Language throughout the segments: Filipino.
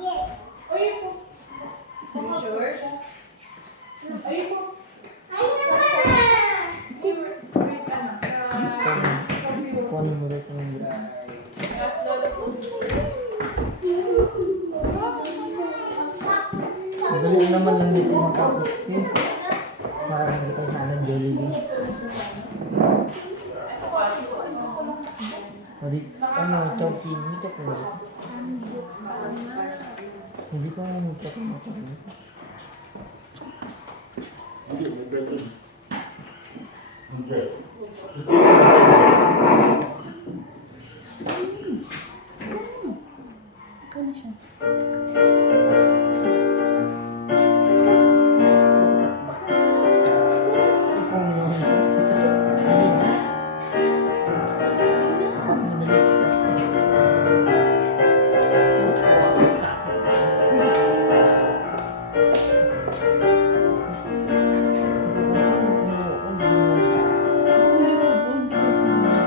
Ayun po. You sure? Ayun po. Kunin mo rin yung Yes, lolo po. Dali naman lang dito makasistin. Parang dito sa amin Jollibee. Ano, Chowking, dito po rin. Hindi ko nga magpapakita. Ikaw na siya. Kukuha ko sa akin. Hindi po po, hindi ko sinunod.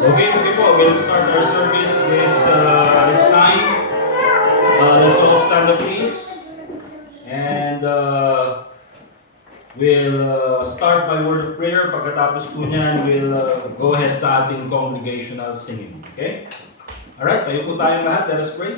Okay, sige po, we'll start our service this time. Let's all stand up please. And we'll start by word of prayer. Pagkatapos po niyan, we'll go ahead sa ating congregational singing. Okay? Alright, tayo po tayong lahat. Let us pray.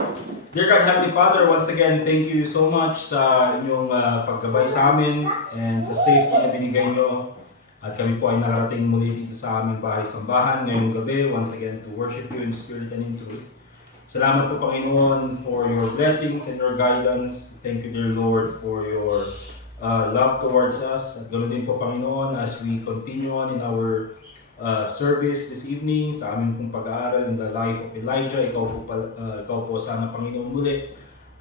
Dear God, Heavenly Father, once again, thank you so much sa inyong paggabay sa amin and sa safety na binigay nyo. At kami po ay nakarating muli dito sa aming bahay-sambahan ngayong gabi, once again, to worship you in spirit and in truth. Salamat po, Panginoon, for your blessings and your guidance. Thank you, dear Lord, for your love towards us. At ganoon din po, Panginoon, as we continue on in our service this evening sa aming pong pag-aaral in the life of Elijah. Ikaw po sana, Panginoon, muli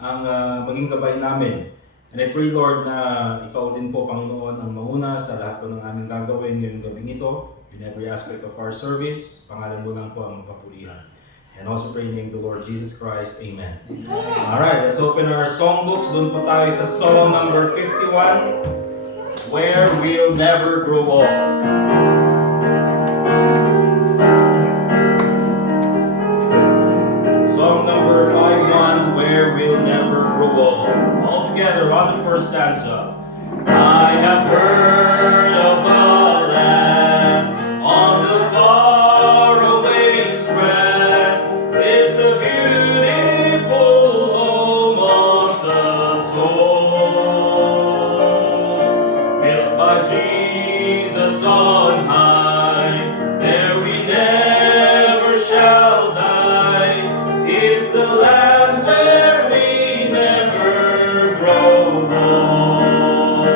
ang maging gabay namin. And I pray, Lord, na ikaw din po, Panginoon, ang mauna sa lahat po ng aming gagawin ngayong gabing ito, in every aspect of our service. Pangalan mo lang po ang papurihan. And also pray in the name of the Lord Jesus Christ. Amen. Alright, let's open our songbooks. Doon po tayo sa song number 51, Where We'll Never Grow Old. Song number 51, Where We'll Never Grow Old. All together on the first stanza. I have heard of a land on the faraway spread. It's a beautiful home of the soul. Built by Jesus on high, there we never shall die. 'Tis a land where we never grow old.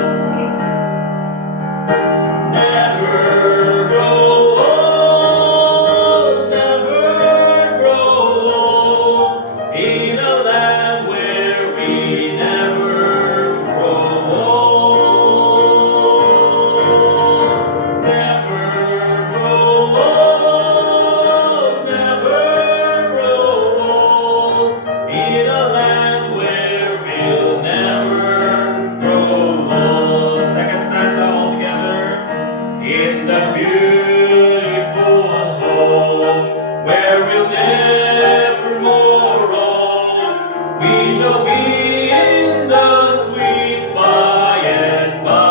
Never grow old, never grow old. In a land where we never grow old. Never grow old, never grow old. In a land where we'll never grow old. Second stanza all together. In the beautiful home where we'll never more roam, we shall be in the sweet by and by.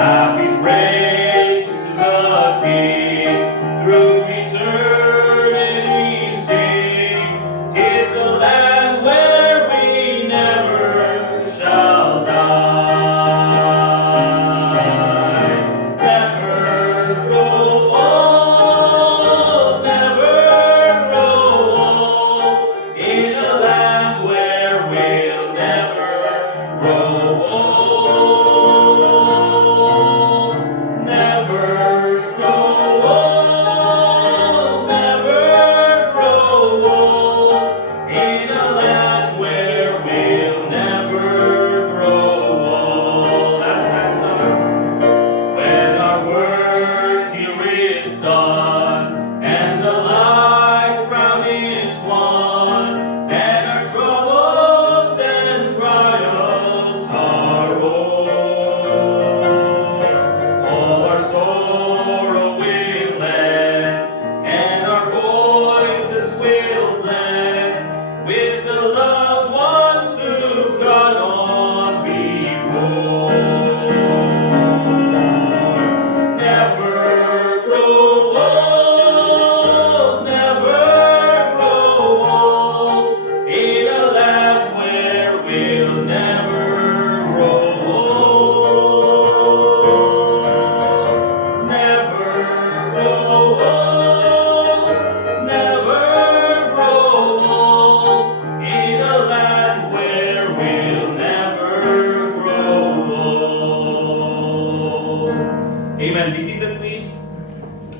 Happy praise to the King, through eternity sing. 'Tis a land where we never shall die. Never grow old, never grow old. In a land where we'll never grow old. Never grow old, never grow old. In a land where we'll never grow old. Last stanza. When our work here is done, and the life round is won, and our troubles and trials are o'er, all our sorrow will end, and our voices will blend with the loved ones who've gone on before. Never grow old, never grow old. In a land where we'll never grow old. Never grow old, never grow old. In a land where we'll never grow old. Amen. Be seated, please.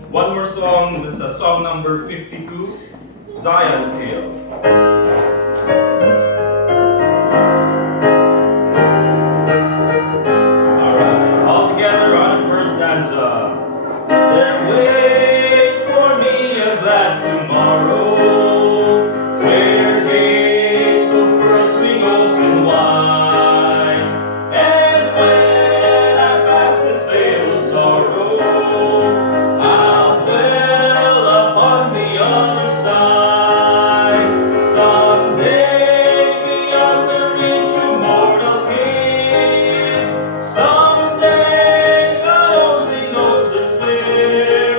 One more song. This is song number 52, Zion's Hill. Alright, all together on the first stanza. There waits for me a glad tomorrow, where gates of pearl swing open wide. And when I pass this veil of sorrow, I'll dwell upon the other side. Someday beyond the reach of mortal king. Someday God only knows the spirit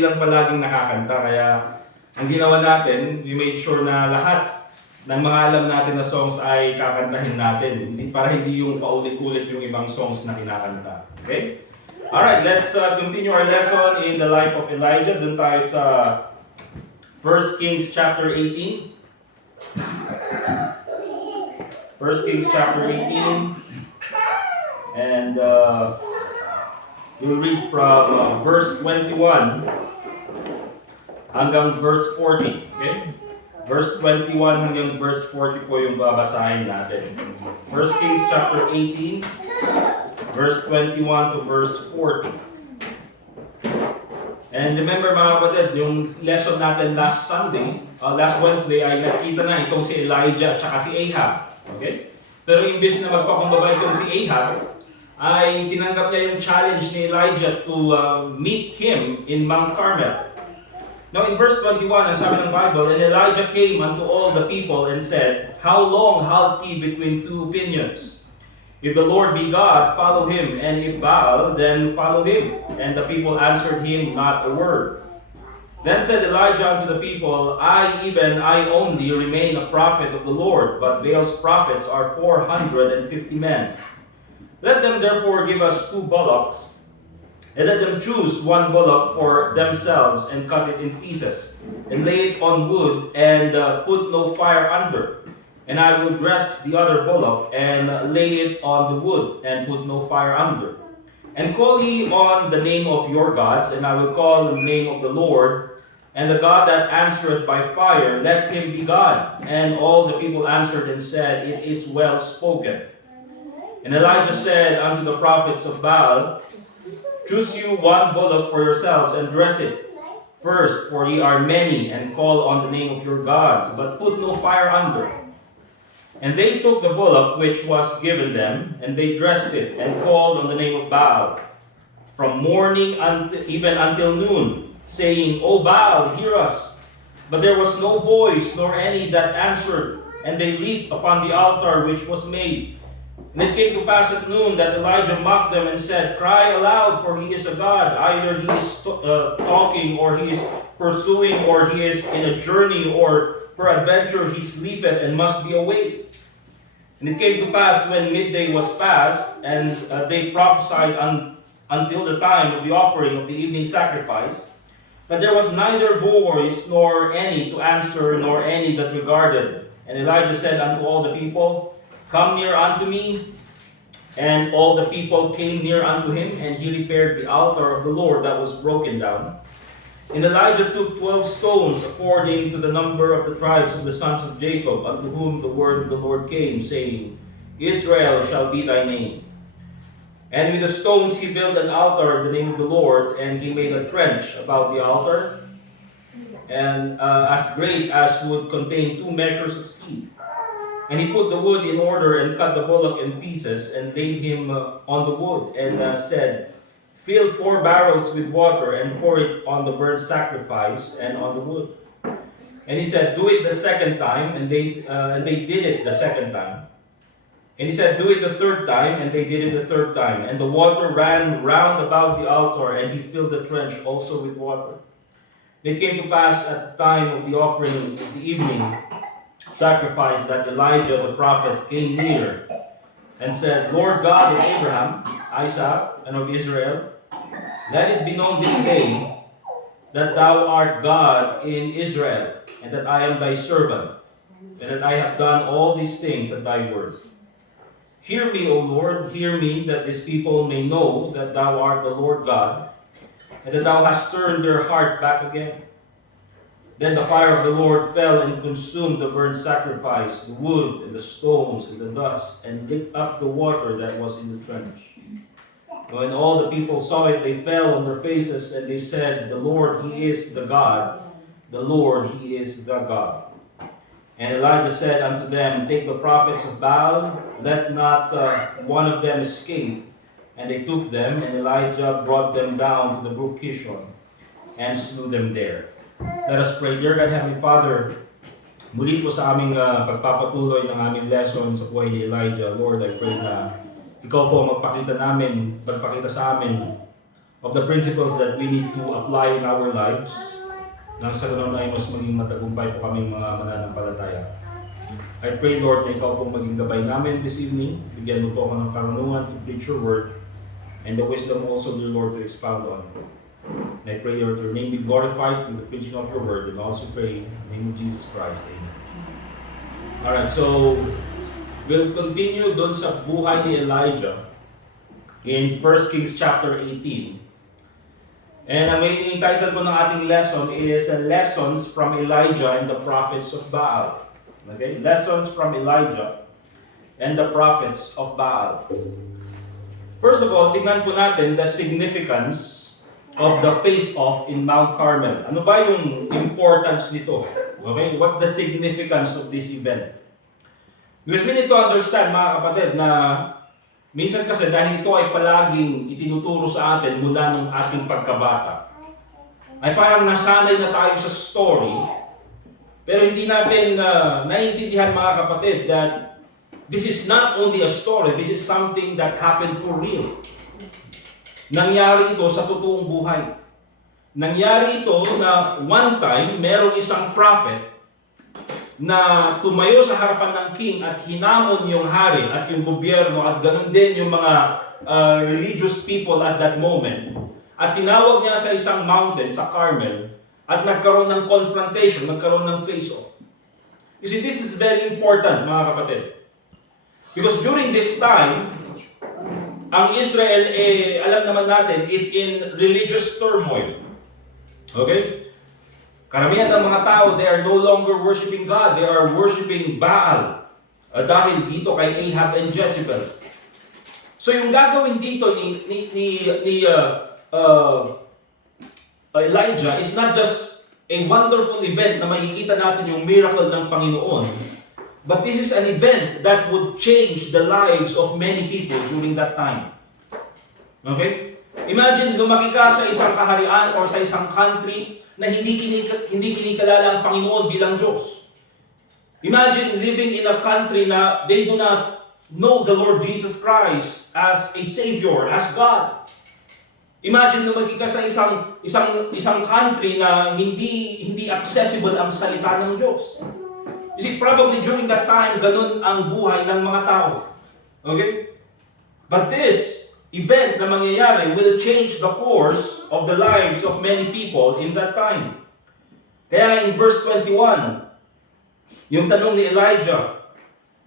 hindi lang palaging nakakanta. Kaya ang ginawa natin, we made sure na lahat ng mga alam natin na songs ay kakantahin natin. Para hindi yung paulit-ulit yung ibang songs na kinakanta. Okay? Alright, let's continue our lesson in the life of Elijah. Doon tayo sa 1 Kings chapter 18. 1 Kings chapter 18. And we'll read from verse 21 hanggang verse 40. Okay? Verse 21 hanggang verse 40 po yung babasahin natin. 1 Kings chapter 18, verse 21 to verse 40. And remember mga kapatid, yung lesson natin last Wednesday ay nakita na itong si Elijah at si Ahab. Okay? Pero imbes na magpakumbaba itong si Ahab, ay tinanggap niya yung challenge ni Elijah to meet him in Mount Carmel. Now in verse 21, ang sabi ng Bible, and Elijah came unto all the people and said, How long halt ye between two opinions? If the Lord be God, follow him, and if Baal, then follow him. And the people answered him not a word. Then said Elijah unto the people, I only remain a prophet of the Lord, but Baal's prophets are 450 men. Let them therefore give us 2 bullocks, and let them choose 1 bullock for themselves, and cut it in pieces, and lay it on wood, and put no fire under. And I will dress the other bullock, and lay it on the wood, and put no fire under. And call ye on the name of your gods, and I will call the name of the Lord, and the God that answereth by fire, let him be God. And all the people answered and said, It is well spoken. And Elijah said unto the prophets of Baal, Choose you 1 bullock for yourselves, and dress it first, for ye are many, and call on the name of your gods, but put no fire under. And they took the bullock which was given them, and they dressed it, and called on the name of Baal, from morning even until noon, saying, O Baal, hear us. But there was no voice, nor any that answered, and they leaped upon the altar which was made. And it came to pass at noon that Elijah mocked them and said, Cry aloud, for he is a god. Either he is talking, or he is pursuing, or he is in a journey, or peradventure he sleepeth and must be awake. And it came to pass when midday was past, and they prophesied until the time of the offering of the evening sacrifice, that there was neither voice nor any to answer, nor any that regarded. And Elijah said unto all the people, Come near unto me. And all the people came near unto him, and he repaired the altar of the Lord that was broken down. And Elijah took 12 stones, according to the number of the tribes of the sons of Jacob, unto whom the word of the Lord came, saying, Israel shall be thy name. And with the stones he built an altar in the name of the Lord, and he made a trench about the altar, and as great as would contain 2 measures of seed. And he put the wood in order, and cut the bullock in pieces, and laid him on the wood, and said, Fill 4 barrels with water, and pour it on the burnt sacrifice and on the wood. And he said, Do it the second time, and they did it the second time. And he said, Do it the third time, and they did it the third time. And the water ran round about the altar, and he filled the trench also with water. It came to pass at the time of the offering of the evening sacrifice that Elijah the prophet came near and said, Lord God of Abraham, Isaac, and of Israel, let it be known this day that thou art God in Israel, and that I am thy servant, and that I have done all these things at thy word. Hear me, O Lord, hear me, that this people may know that thou art the Lord God, and that thou hast turned their heart back again. Then the fire of the Lord fell and consumed the burnt sacrifice, the wood, and the stones, and the dust, and licked up the water that was in the trench. When all the people saw it, they fell on their faces, and they said, The Lord, He is the God. The Lord, He is the God. And Elijah said unto them, Take the prophets of Baal, let not one of them escape. And they took them, and Elijah brought them down to the brook Kishon, and slew them there. Let us pray. Dear God, Heavenly Father, muli po sa aming pagpapatuloy ng aming lesson sa buhay ni Elijah. Lord, I pray na Ikaw po magpakita sa amin of the principles that we need to apply in our lives. Nang sa ganoon ay mas maging matagumpay po kaming mga mananampalataya. I pray, Lord, na Ikaw pong maging gabay namin this evening. Bigyan mo po ako ng karunungan to preach your word and the wisdom also, dear Lord, to expound on it. And I pray, Lord, your name be glorified through the preaching of your word, and also pray in the name of Jesus Christ. Amen. Alright, so we'll continue doon sa buhay ni Elijah in 1 Kings chapter 18. And ang main title po ng ating lesson is Lessons from Elijah and the Prophets of Baal. Okay? Lessons from Elijah and the Prophets of Baal. First of all, tingnan po natin the significance of the face-off in Mount Carmel. Ano ba yung importance nito? Okay? What's the significance of this event? Because we need to understand, mga kapatid, na minsan kasi dahil ito ay palaging itinuturo sa atin mula ng ating pagkabata, ay parang nasanay na tayo sa story, pero hindi natin naiintindihan, mga kapatid, that this is not only a story, this is something that happened for real. Nangyari ito sa totoong buhay. Nangyari ito na one time, merong isang prophet na tumayo sa harapan ng king at hinamon yung hari at yung gobyerno at ganun din yung mga religious people at that moment. At tinawag niya sa isang mountain, sa Carmel, at nagkaroon ng confrontation, nagkaroon ng face-off. You see, this is very important, mga kapatid. Because during this time, ang Israel, alam naman natin, it's in religious turmoil. Okay? Karamihan ng mga tao, they are no longer worshiping God. They are worshiping Baal. Dahil dito kay Ahab and Jezebel. So yung gagawin dito ni Elijah is not just a wonderful event na makikita natin yung miracle ng Panginoon, but this is an event that would change the lives of many people during that time. Okay? Imagine lumaki ka sa isang kaharian or sa isang country na hindi kinikalala ang Panginoon bilang Diyos. Imagine living in a country na they do not know the Lord Jesus Christ as a Savior, as God. Imagine lumaki ka sa isang country na hindi accessible ang salita ng Diyos. You see, probably during that time, ganun ang buhay ng mga tao. Okay? But this event na mangyayari will change the course of the lives of many people in that time. Kaya in verse 21, yung tanong ni Elijah,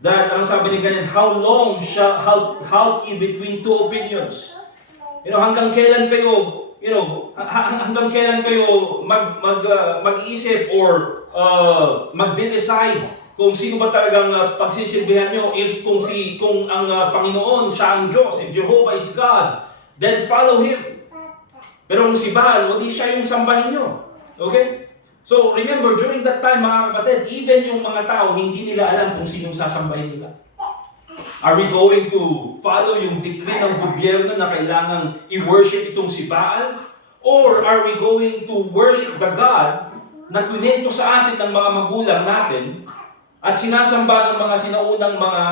that ang sabi ni ganyan, how long shall halt ye between two opinions? Hanggang kailan kayo, hanggang kailan kayo mag-iisip or mag-decide kung sino ba talagang pagsisilbihan nyo, kung ang Panginoon, siya ang Diyos, if Jehovah is God, then follow Him. Pero kung si Baal, hindi siya yung sambahin nyo. Okay? So, remember, during that time, mga kapatid, even yung mga tao, hindi nila alam kung sinong sasambahin nila. Are we going to follow yung decree ng gobyerno na kailangang i-worship itong si Baal? Or are we going to worship the God na kwento sa atin ng mga magulang natin at sinasamba ng mga sinaunang mga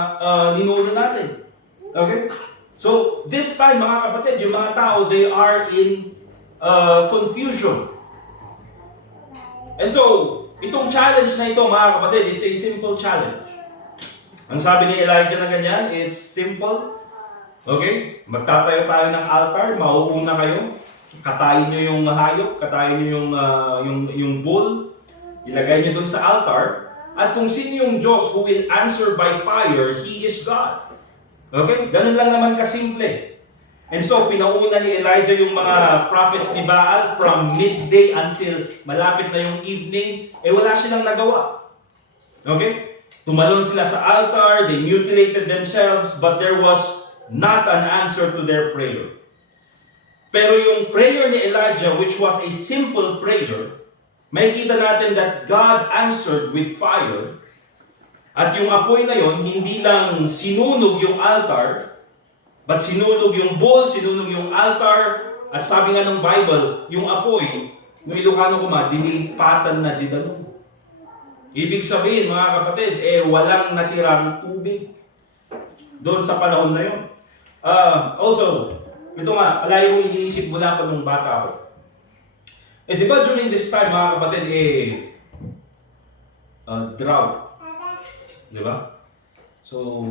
ninuno natin? Okay? So, this time, mga kapatid, yung mga tao, they are in confusion. And so, itong challenge na ito, mga kapatid, it's a simple challenge. Ang sabi ni Elijah na ganyan, it's simple. Okay? Magtatayo tayo ng altar, mauuna kayo. Katayin nyo yung hayop, katayin nyo yung bull. Ilagay nyo dun sa altar. At kung sino yung Diyos who will answer by fire, He is God. Okay? Ganun lang naman kasimple. And so, pinauna ni Elijah yung mga prophets ni Baal from midday until malapit na yung evening. Wala silang nagawa. Okay? Tumalon sila sa altar, they mutilated themselves, but there was not an answer to their prayer. Pero yung prayer ni Elijah, which was a simple prayer, makikita natin that God answered with fire. At yung apoy na yon, hindi lang sinunog yung altar, but sinunog yung bull, sinunog yung altar, at sabi nga ng Bible, yung apoy, yung Ilocano kuma, dinilipatan na dinalo. Ibig sabihin, mga kapatid, walang natirang tubig doon sa panahon na yun. Also, Ito nga, palagi kong iniisip mula pa nung bata ako. Is di ba during this time, mga kapatid, drought. Di ba? So,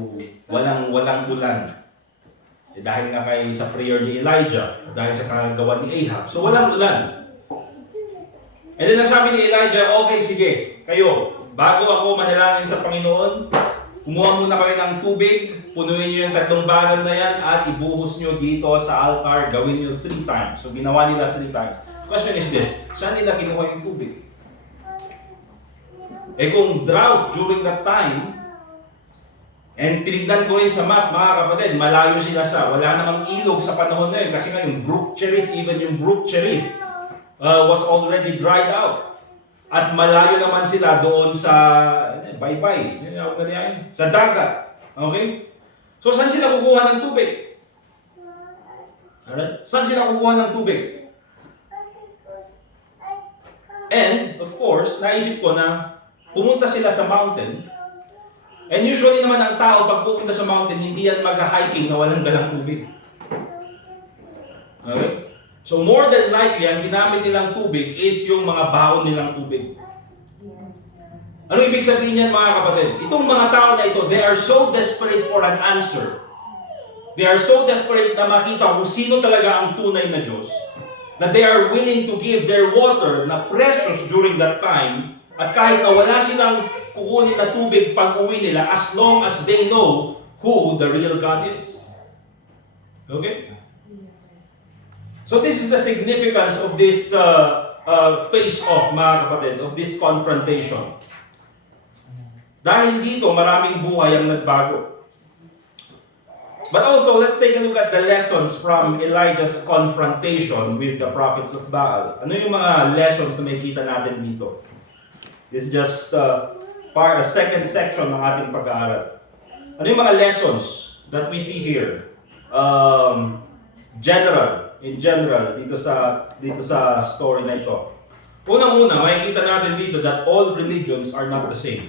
walang ulan. Dahil nga kay sa prayer ni Elijah, dahil sa kagawa ni Ahab. So, walang ulan. And then nasabi ni Elijah, okay, sige, kayo, bago ako manalangin sa Panginoon, kumuha muna kayo ng tubig, punuin niyo yung 3 barrel na yan, at ibuhos niyo dito sa altar, gawin niyo 3 times. So, ginawa nila 3 times. Question is this, saan nila kinuha yung tubig? Kung drought during that time, and tinignan ko rin sa map, mga kapatid, malayo sila wala namang ilog sa panahon na yun, kasi nga yung Brook Cherith, even yung Brook Cherith, was already dried out. At malayo naman sila doon sa baybay, sa dagat. Okay? So, saan sila kukuha ng tubig? Alright? Saan sila kukuha ng tubig? And, of course, naisip ko na pumunta sila sa mountain. And usually naman ang tao, pag pupunta sa mountain, hindi yan mag-hiking na walang dalang tubig. Okay? So more than likely, ang ginamit nilang tubig is yung mga baon nilang tubig. Ano ibig sabihin niyan, mga kapatid? Itong mga tao na ito, they are so desperate for an answer. They are so desperate na makita kung sino talaga ang tunay na Diyos, that they are willing to give their water na precious during that time, at kahit na wala silang kukunin na tubig pag uwi nila, as long as they know who the real God is. Okay? So this is the significance of this face-off, mga kapatid, of this confrontation. Dahil dito, maraming buhay ang nagbago. But also, let's take a look at the lessons from Elijah's confrontation with the prophets of Baal. Ano yung mga lessons na makikita natin dito? This is just a second section ng ating pag-aaral. Ano yung mga lessons that we see here? In general, dito sa story na ito. Unang-una, makikita natin dito that all religions are not the same.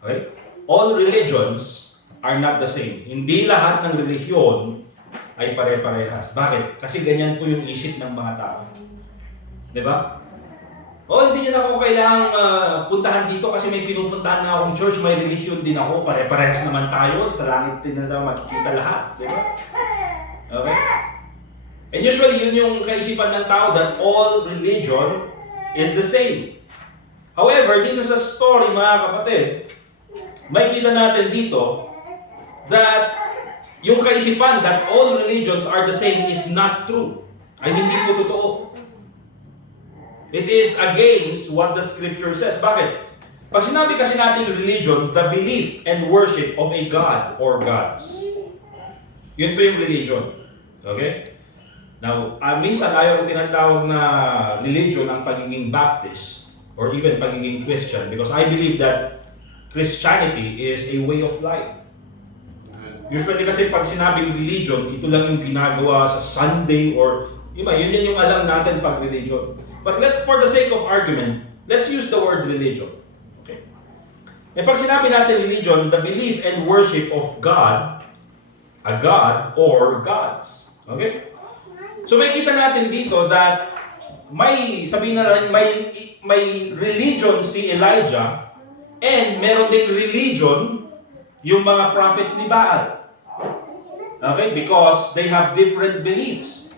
Okay? All religions are not the same. Hindi lahat ng relihiyon ay pare-parehas. Bakit? Kasi ganyan po yung isip ng mga tao. Diba? Hindi nyo na ako kailangang puntahan dito kasi may pinupuntahan na akong church, may relihiyon din ako, pare-parehas naman tayo, sa langit din na makikita lahat. Diba? Okay? And usually, yun yung kaisipan ng tao that all religion is the same. However, dito sa story, mga kapatid, makikita natin dito that yung kaisipan that all religions are the same is not true. Ay hindi po totoo. It is against what the scripture says. Bakit? Pag sinabi kasi natin religion, the belief and worship of a God or gods. Yun po yung religion. Okay? Now, minsan ayaw ko tinatawag na religion ang pagiging Baptist or even pagiging Christian because I believe that Christianity is a way of life. Usually kasi pag sinabing religion, ito lang yung ginagawa sa Sunday or iba, yun yung alam natin pag religion. But for the sake of argument, let's use the word religion. Okay. E pag sinabi natin religion, the belief and worship of God, a God or gods. Okay? So makikita natin dito that sabihin na natin, may religion si Elijah and meron ding religion yung mga prophets ni Baal. Okay? Because they have different beliefs.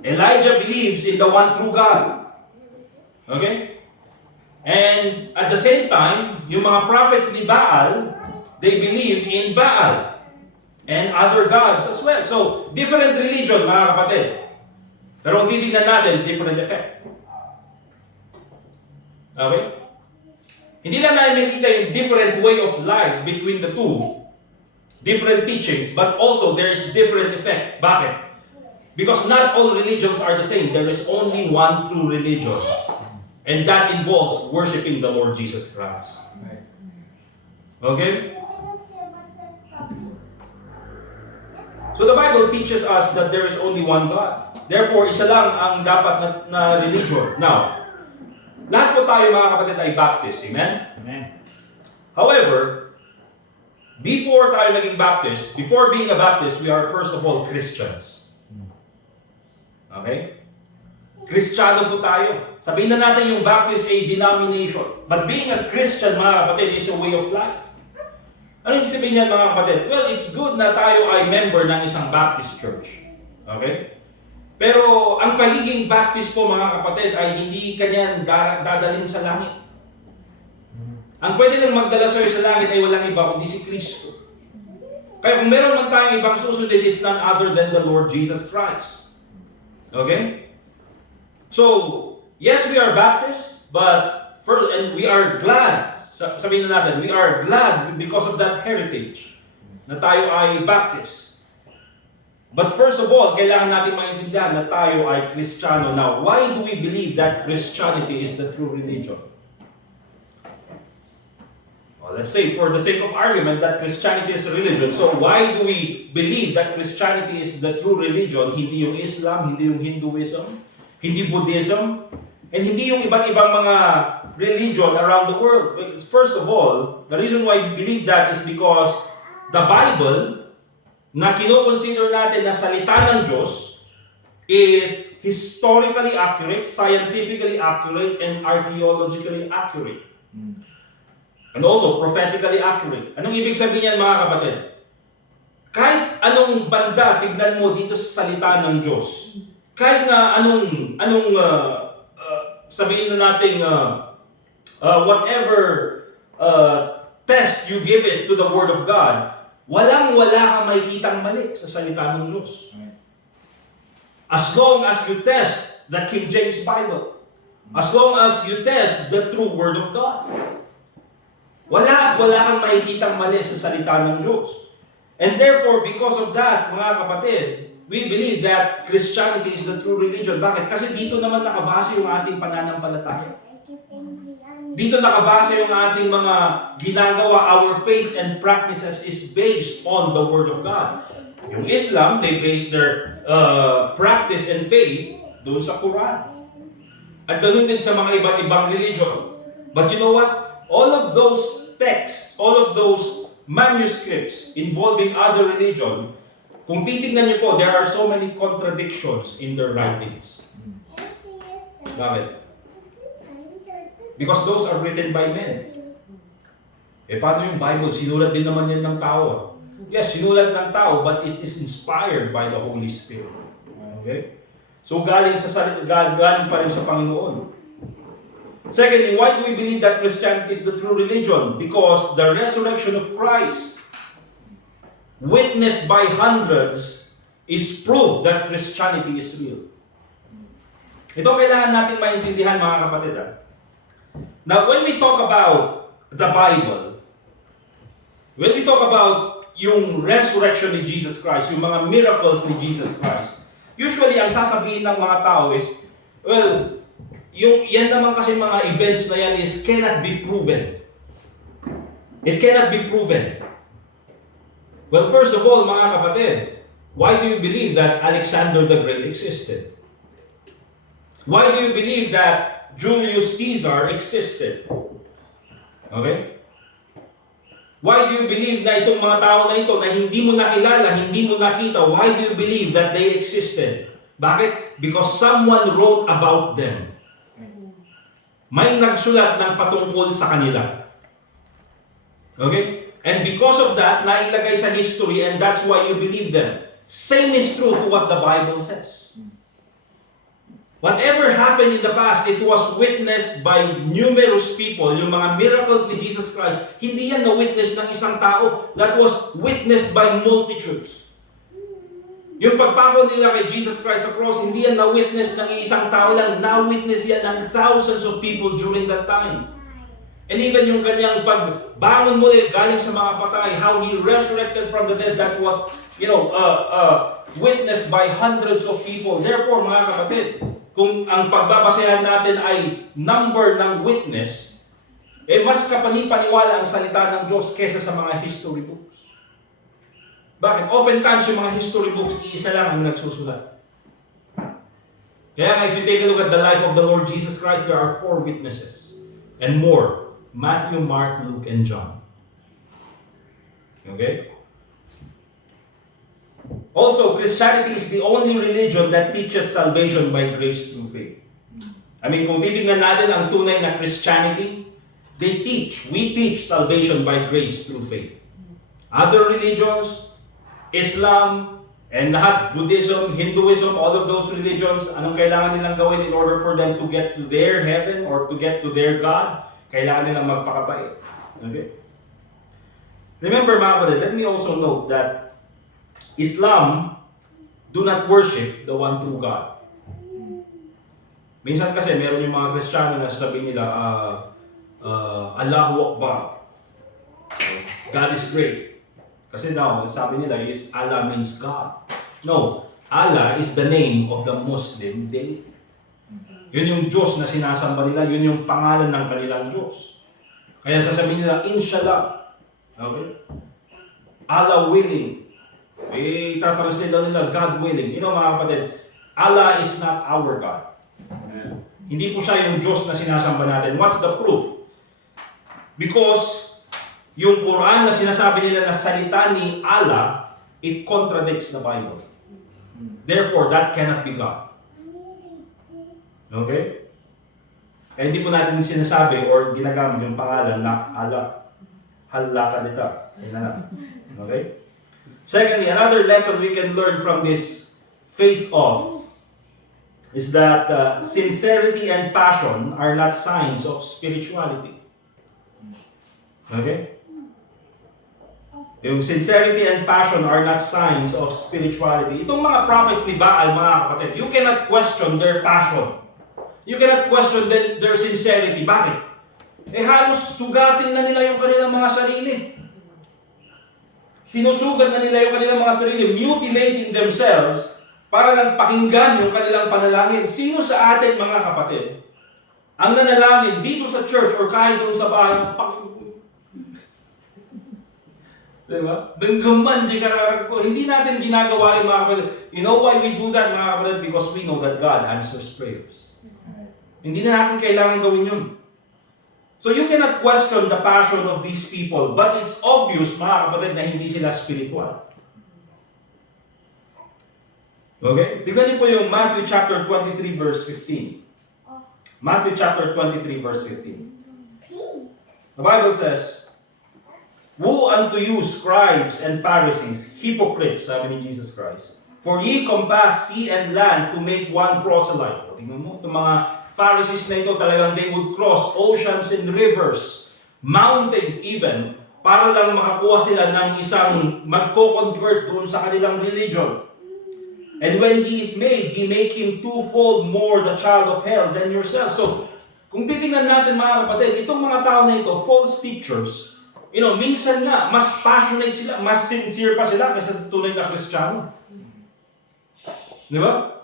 Elijah believes in the one true God. Okay? And at the same time, yung mga prophets ni Baal, they believe in Baal and other gods as well. So, different religion, mga kapatid. Pero kung titignan natin, different effect. Okay? Hindi lang natin makikita yung different way of life between the two, different teachings, but also there's different effect. Bakit? Because not all religions are the same. There is only one true religion. And that involves worshiping the Lord Jesus Christ. Okay? So the Bible teaches us that there is only one God. Therefore, isa lang ang dapat na religion. Now, lahat po tayo mga kapatid ay Baptist. Amen? Amen. However, before tayo naging Baptist, before being a Baptist, we are first of all Christians. Okay? Kristiyano po tayo. Sabihin na natin yung Baptist ay denomination. But being a Christian, mga kapatid, is a way of life. Ano yung sabihin niyan, mga kapatid? Well, it's good na tayo ay member ng isang Baptist church. Okay? Pero ang pagiging Baptist po, mga kapatid, ay hindi kanyan dadalhin sa langit. Ang pwede lang magdala sa'yo sa langit ay walang iba kundi si Kristo. Kaya kung meron man tayong ibang susundin, it's none other than the Lord Jesus Christ. Okay? So, yes, we are Baptists, and we are glad, sabihin na natin, we are glad because of that heritage na tayo ay Baptist. But first of all, kailangan natin maintindihan na tayo ay Kristiyano. Now, why do we believe that Christianity is the true religion? Let's say, for the sake of argument, that Christianity is a religion. So why do we believe that Christianity is the true religion? Hindi yung Islam, hindi yung Hinduism, hindi Buddhism, and hindi yung iba't ibang mga religion around the world. First of all, the reason why we believe that is because the Bible, na kino-consider natin na salita ng Diyos, is historically accurate, scientifically accurate, and archaeologically accurate. And also, prophetically accurate. Anong ibig sabihin niyan, mga kapatid? Kahit anong banda tignan mo dito sa salita ng Diyos, kahit na anong sabihin na natin, whatever test you give it to the Word of God, walang-wala kang makikitang mali sa salita ng Diyos. As long as you test the King James Bible, as long as you test the true Word of God, wala kang makikitang mali sa salita ng Diyos. And therefore, because of that, mga kapatid, we believe that Christianity is the true religion. Bakit? Kasi dito naman nakabase yung ating pananampalataya. Dito nakabase yung ating mga ginagawa. Our faith and practices is based on the Word of God. Yung Islam, they base their practice and faith doon sa Quran. At ganun din sa mga iba't ibang religion. But you know what? All of those texts, all of those manuscripts involving other religion, kung titingnan niyo po, there are so many contradictions in their writings. Bakit? Because those are written by men. Paano yung Bible? Sinulat din naman yan ng tao. Yes, sinulat ng tao, but it is inspired by the Holy Spirit. Okay? So galing pa rin sa Panginoon. Secondly, why do we believe that Christianity is the true religion? Because the resurrection of Christ, witnessed by hundreds, is proof that Christianity is real. Ito kailangan natin maintindihan, mga kapatid. Now, when we talk about the Bible, when we talk about yung resurrection ni Jesus Christ, yung mga miracles ni Jesus Christ, usually ang sasabihin ng mga tao is, well, yan naman kasi mga events na yan is cannot be proven. It cannot be proven. Well, first of all, mga kapatid, why do you believe that Alexander the Great existed? Why do you believe that Julius Caesar existed? Okay? Why do you believe na itong mga tao na ito na hindi mo nakilala, hindi mo nakita, why do you believe that they existed? Bakit? Because someone wrote about them. May nagsulat ng patungkol sa kanila. Okay? And because of that, nailagay sa history and that's why you believe them. Same is true to what the Bible says. Whatever happened in the past, it was witnessed by numerous people. Yung mga miracles ni Jesus Christ, hindi yan na-witness ng isang tao. That was witnessed by multitudes. Yung pagpako nila kay Jesus Christ sa cross, hindi yan na-witness ng isang tao lang. Na-witness yan ng thousands of people during that time. And even yung kanyang pagbangon muli galing sa mga patay, how He resurrected from the dead, that was, witnessed by hundreds of people. Therefore, mga kapatid, kung ang pagbabasehan natin ay number ng witness, mas kapanipaniwala ang salita ng Diyos kesa sa mga history books. Bakit? Oftentimes yung mga history books, iisa lang ang nagsusulat. Kaya nga, if you take a look at the life of the Lord Jesus Christ, there are 4 witnesses and more. Matthew, Mark, Luke, and John. Okay? Also, Christianity is the only religion that teaches salvation by grace through faith. I mean, kung titignan natin ang tunay na Christianity, we teach salvation by grace through faith. Other religions, Islam, and lahat, Buddhism, Hinduism, all of those religions, anong kailangan nilang gawin in order for them to get to their heaven or to get to their God? Kailangan nilang magpakabait. Okay? Remember mga kapatid, let me also note that Islam do not worship the one true God. Minsan kasi meron yung mga Kristiyano na sabi nila, Allahu Akbar. God is great. Kasi now, sabi nila is Allah means God. No, Allah is the name of the Muslim deity. Yun yung Diyos na sinasamba nila, yun yung pangalan ng kanilang Diyos. Kaya sasabihin nila, Inshallah. Okay? Allah willing. Itatranslate daw nila, God willing. You know mga kapatid, Allah is not our God. Hindi po siya yung Diyos na sinasamba natin. What's the proof? Because yung Quran na sinasabi nila na salita ni Allah, it contradicts the Bible. Therefore, that cannot be God. Okay? Kaya hindi po natin sinasabi or ginagamit yung pangalan na Allah. Halakalita. Okay? Secondly, another lesson we can learn from this face-off is that sincerity and passion are not signs of spirituality. Okay? Yung sincerity and passion are not signs of spirituality. Itong mga prophets ni Baal, mga kapatid, you cannot question their passion. You cannot question their sincerity. Bakit? Halos sugatin na nila yung kanilang mga sarili. Sinusugat na nila yung kanilang mga sarili, mutilating themselves para lang pakinggan yung kanilang panalangin. Sino sa atin, mga kapatid, ang nanalangin dito sa church or kahit doon sa bahay, diba? Denggaman di kararag ko. Hindi natin ginagawa yung mga kapatid. You know why we do that, mga kapatid? Because we know that God answers prayers. Hindi na natin kailangan gawin yun. So you cannot question the passion of these people, but it's obvious, mga kapatid, na hindi sila spiritual. Okay? Tignan niyo po yung Matthew chapter 23 verse 15. Matthew chapter 23 verse 15. The Bible says, Woe unto you, scribes and Pharisees, hypocrites, sabi ni Jesus Christ. For ye compass sea and land to make one proselyte. Tingnan mo, itong mga Pharisees na ito talagang they would cross oceans and rivers, mountains even, para lang makakuha sila ng isang magko-convert doon sa kanilang religion. And when he is made, he make him twofold more the child of hell than yourself. So, kung titingnan natin mga kapatid, itong mga tao na ito, false teachers, minsan nga, mas passionate sila, mas sincere pa sila kaysa sa tunay na Kristiyano. Di ba?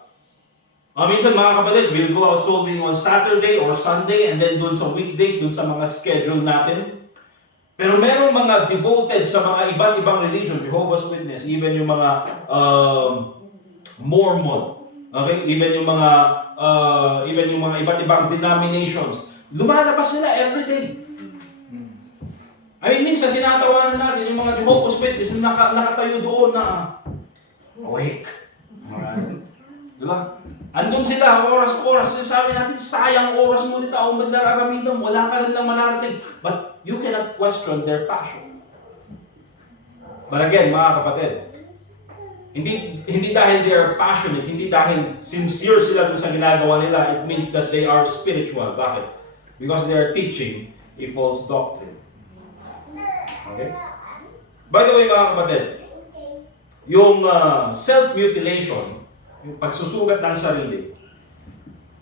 Minsan mga kapatid, we'll go out soul winning on Saturday or Sunday and then dun sa weekdays, dun sa mga schedule natin. Pero merong mga devoted sa mga iba't ibang religion, Jehovah's Witness, even yung mga Mormon, okay? Even yung mga iba't ibang denominations. Lumalabas sila every day. I mean, minsan tinatawanan natin yung mga Jehovah's Witness na nakatayo doon na awake. Alright? Diba? Andun sila, oras-oras. Sabi natin, sayang oras mo nito. Ang nararamdaman, wala ka rin lang manarating. But you cannot question their passion. But again, mga kapatid, hindi dahil they are passionate, hindi dahil sincere sila dun sa ginagawa nila, it means that they are spiritual. Bakit? Because they are teaching a false doctrine. Okay? By the way, mga kapatid, yung self-mutilation, yung pagsusugat ng sarili,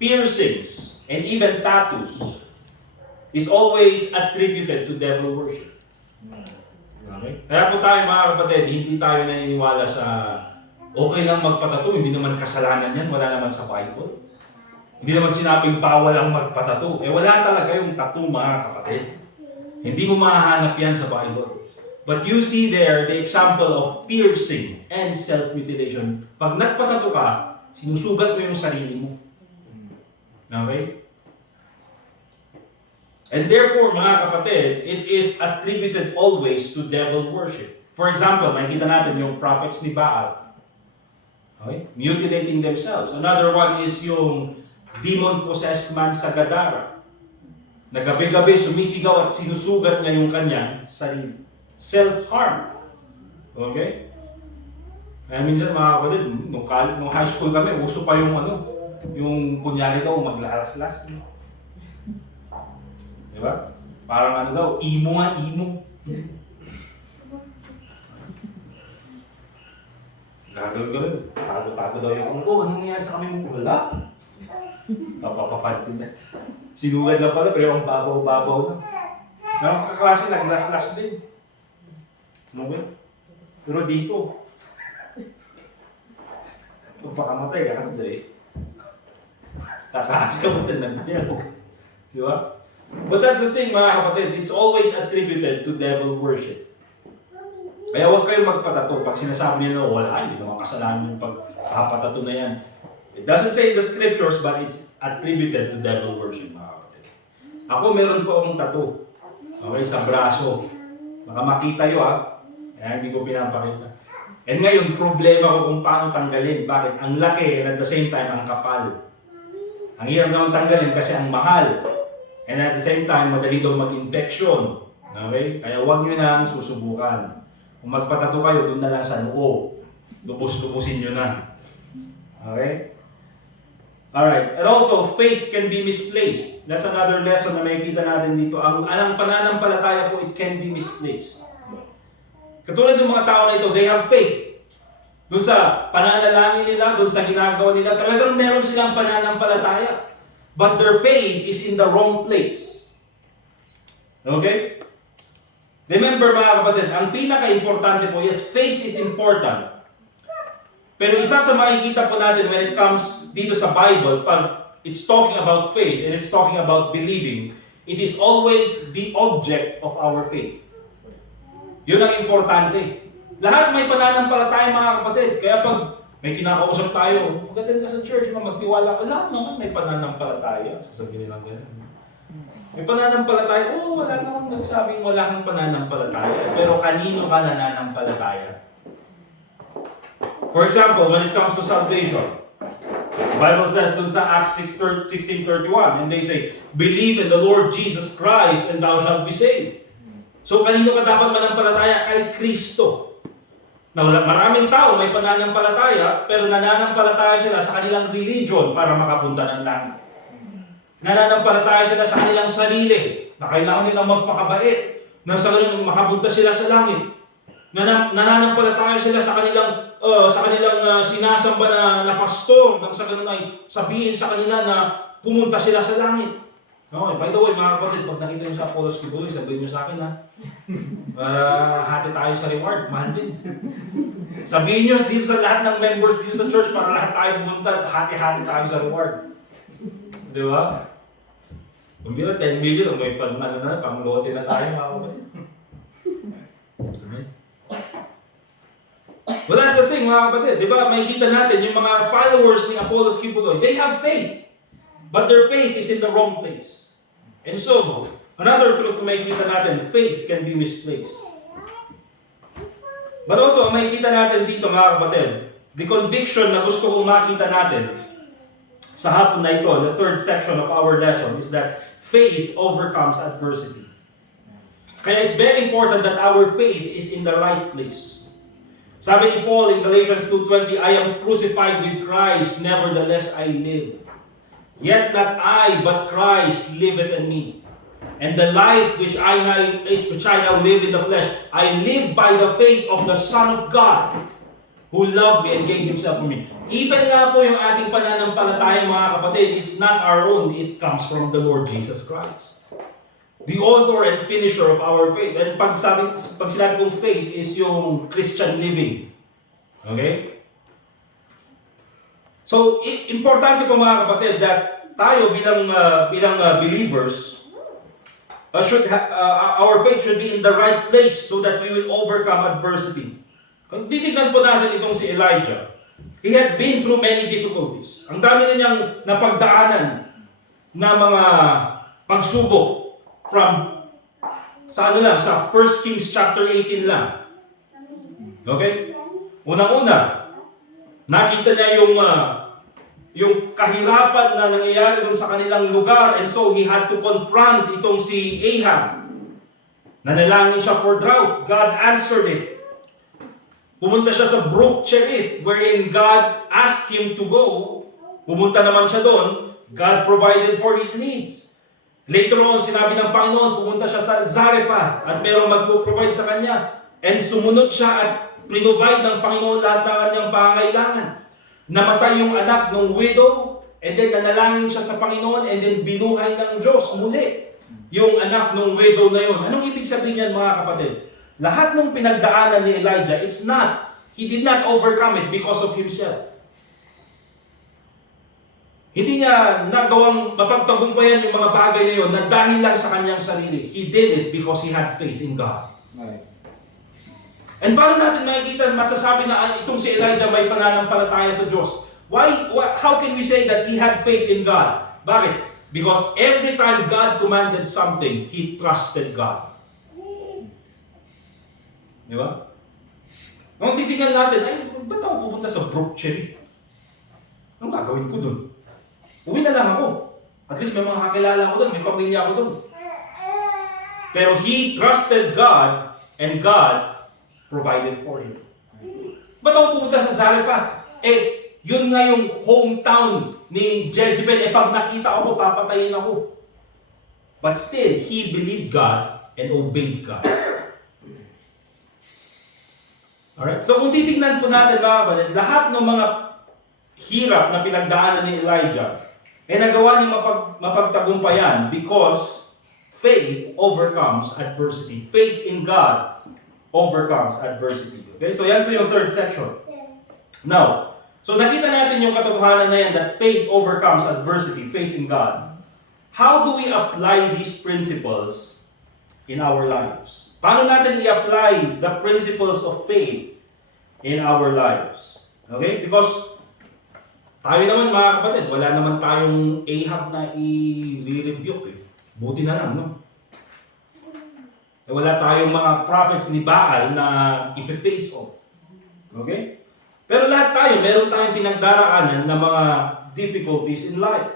piercings, and even tattoos, is always attributed to devil worship. Okay? Kaya po tayo mga kapatid, hindi tayo naniniwala sa okay lang magpatato, hindi naman kasalanan yan, wala naman sa Bible. Hindi naman sinabing bawal ang magpatato. Wala talaga yung tattoo mga kapatid. Hindi mo mahahanap yan sa Bible. But you see there the example of piercing and self-mutilation. Pag nagpatato ka, sinusugat mo yung sarili mo. Okay? And therefore, mga kapatid, it is attributed always to devil worship. For example, makikita natin yung prophets ni Baal. Okay? Mutilating themselves. Another one is yung demon-possessed man sa Gadara. Na gabi-gabi sumisigaw at sinusugat niya yung kanyang sarili. Self-harm. Okay? Kaya minsan mga kapatid, nung high school kami, uso pa yung yung kunyari daw maglalas-las. Diba? Parang daw, emo nga, emo. Gagawin, tago-tago daw yung anong nangyayari sa kami mo? Wala. Papapansin na. Sinugan lang pala, pero ang babaw-babaw na. Nakakaklase, naglas-las din. Okay? Pero dito, magpakamatay ka kasi dali. Tataas ka mo din nagbiyak. Di ba? But that's the thing mga kapatid, it's always attributed to devil worship. Kaya huwag kayong magpatato. Pag sinasabi niyo na wala, hindi naman kasalanan yung pagpapatato na yan. It doesn't say in the scriptures, but it's attributed to devil worship, mga kapatid. Ako meron po akong tattoo. Okay, sa braso. Baka makita nyo Kaya hindi ko pinapakita. And ngayon, problema ko kung paano tanggalin. Bakit? Ang laki and at the same time, ang kapal. Ang hirap naman tanggalin kasi ang mahal. And at the same time, madali daw mag-infection. Okay? Kaya huwag nyo na susubukan. Kung magpatato kayo, doon na lang sa noo. Lubos-lubusin nyo na. Okay? Alright. And also, faith can be misplaced. That's another lesson na makikita natin dito. Ang pananampalataya po, it can be misplaced. Katulad ng mga tao na ito, they have faith. Doon sa pananalangin nila, doon sa ginagawa nila, talagang meron silang pananampalataya. But their faith is in the wrong place. Okay? Remember mga kapatid, ang pinaka-importante po, yes, faith is important. Pero isa sa makikita po natin when it comes dito sa Bible, pag it's talking about faith and it's talking about believing, it is always the object of our faith. Yun ang importante. Lahat may pananampalataya mga kapatid. Kaya pag may kinakausap tayo, magaling ka sa church, magtiwala ka lang naman, may pananampalataya. Sasabihin lang ganyan. May pananampalataya, wala namang nagsabing wala kang pananampalataya. Pero kanino ka nananampalataya? For example, when it comes to salvation, the Bible says dun sa Acts 16:31, and they say, believe in the Lord Jesus Christ and thou shalt be saved. So kanino ka dapat manampalataya? Kay Kristo. Now, maraming tao may pananampalataya, pero nananampalataya sila sa kanilang religion para makapunta ng langit. Nananampalataya sila sa kanilang sarili, na kailangan nilang magpakabait, na sa kanilang makapunta sila sa langit. Nananampalataya sila sa kanilang sinasamba na pastor, nang sa ganun ay sabihin sa kanila na pumunta sila sa langit. Okay, by the way, mga kapatid, pag nakita nyo sa Apollos Kibuloy, sabihin nyo sa akin hati tayo sa reward, mahal din. Sabihin nyo dito sa lahat ng members dito sa church para lahat tayo pumunta, hati-hati tayo sa reward. Di ba? Kung bila 10 million, may pang-lote na tayo, mga kapatid. Well, that's the thing, mga kapatid. Di ba, makikita natin yung mga followers ni Apollos Kibuloy, they have faith. But their faith is in the wrong place. And so, another truth na makikita natin, faith can be misplaced. But also, makikita natin dito, mga kapatid, the conviction na gusto kong makita natin sa hapon na ito, the third section of our lesson, is that faith overcomes adversity. Kaya it's very important that our faith is in the right place. Sabi ni Paul in Galatians 2:20, I am crucified with Christ, nevertheless I live. Yet not I, but Christ liveth in me. And the life which I now live in the flesh, I live by the faith of the Son of God, who loved me and gave Himself for me. Even nga po yung ating pananampalataya, mga kapatid, it's not our own, it comes from the Lord Jesus Christ. The author and finisher of our faith. And pag sinabi kong faith is yung Christian living. Okay? So, importante po mga kapatid that tayo bilang believers, our faith should be in the right place so that we will overcome adversity. Kung titignan po natin itong si Elijah, he had been through many difficulties. Ang dami na niyang napagdaanan na mga pagsubok from sa 1 Kings chapter 18 lang. Okay? Unang-una, nakita niya yung kahirapan na nangyayari dun sa kanilang lugar, and so he had to confront itong si Ahab. Nanalangin siya for drought. God answered it. Pumunta siya sa Brook Cherith, wherein God asked him to go. Pumunta naman siya doon. God provided for his needs. Later on, sinabi ng Panginoon, pumunta siya sa Zarephath at merong magpo-provide sa kanya. And sumunod siya at provide ng Panginoon lahat ng kanyang pangangailangan. Namatay yung anak ng widow, and then nanalangin siya sa Panginoon, and then binuhay ng Diyos muli yung anak ng widow na yun. Anong ibig sabihin yan, mga kapatid? Lahat ng pinagdaanan ni Elijah, he did not overcome it because of himself. Hindi niya nagawang mapagtagumpayan yung mga bagay na yun na dahil lang sa kanyang sarili. He did it because he had faith in God. Right. And paano natin makikita, masasabi na itong si Elijah may pananampalataya sa Diyos? How can we say that he had faith in God? Bakit? Because every time God commanded something, he trusted God. Di ba? Kung titingnan natin, ba't ako pupunta sa Brook Cherith? Anong gagawin ko dun? Uwi na lang ako. At least may mga kakilala ko dun, may pamilya ko dun. Pero he trusted God, and God provided for him. Ba't ako pupunta sa Zarephath? Yun nga yung hometown ni Jezebel. Pag nakita ako, papatayin ako. But still, he believed God and obeyed God. Alright? So kung titignan po natin, mga kapatid, lahat ng mga hirap na pinagdaanan ni Elijah, nagawa niya mapagtagumpayan because faith overcomes adversity. Faith in God overcomes adversity. Okay? So yan po yung third section. Now, so nakita natin yung katotohanan na yan that faith overcomes adversity, faith in God. How do we apply these principles in our lives? Paano natin i-apply the principles of faith in our lives? Okay? Because tayo naman, mga kapatid, wala naman tayong Ahab na i-rebuke. Buti na lang, no? Wala tayong mga prophets ni Baal na i-face off. Okay? Pero lahat tayo, meron tayong pinagdaraanan ng mga difficulties in life.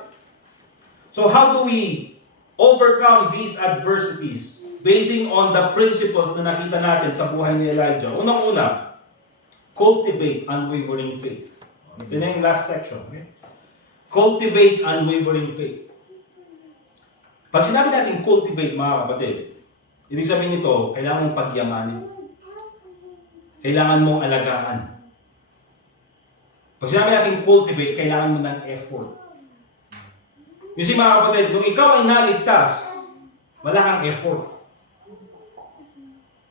So how do we overcome these adversities basing on the principles na nakita natin sa buhay ni Elijah? Unang-una, cultivate unwavering faith. Ito na yung last section. Okay? Cultivate unwavering faith. Pag sinabi natin cultivate, mga kapatid, ibig sabihin nito, kailangan mong pagyamanin. Kailangan mong alagaan. Pag sinabi natin cultivate, kailangan mo ng effort. You see, mga kapatid, nung ikaw ay naligtas, wala kang effort.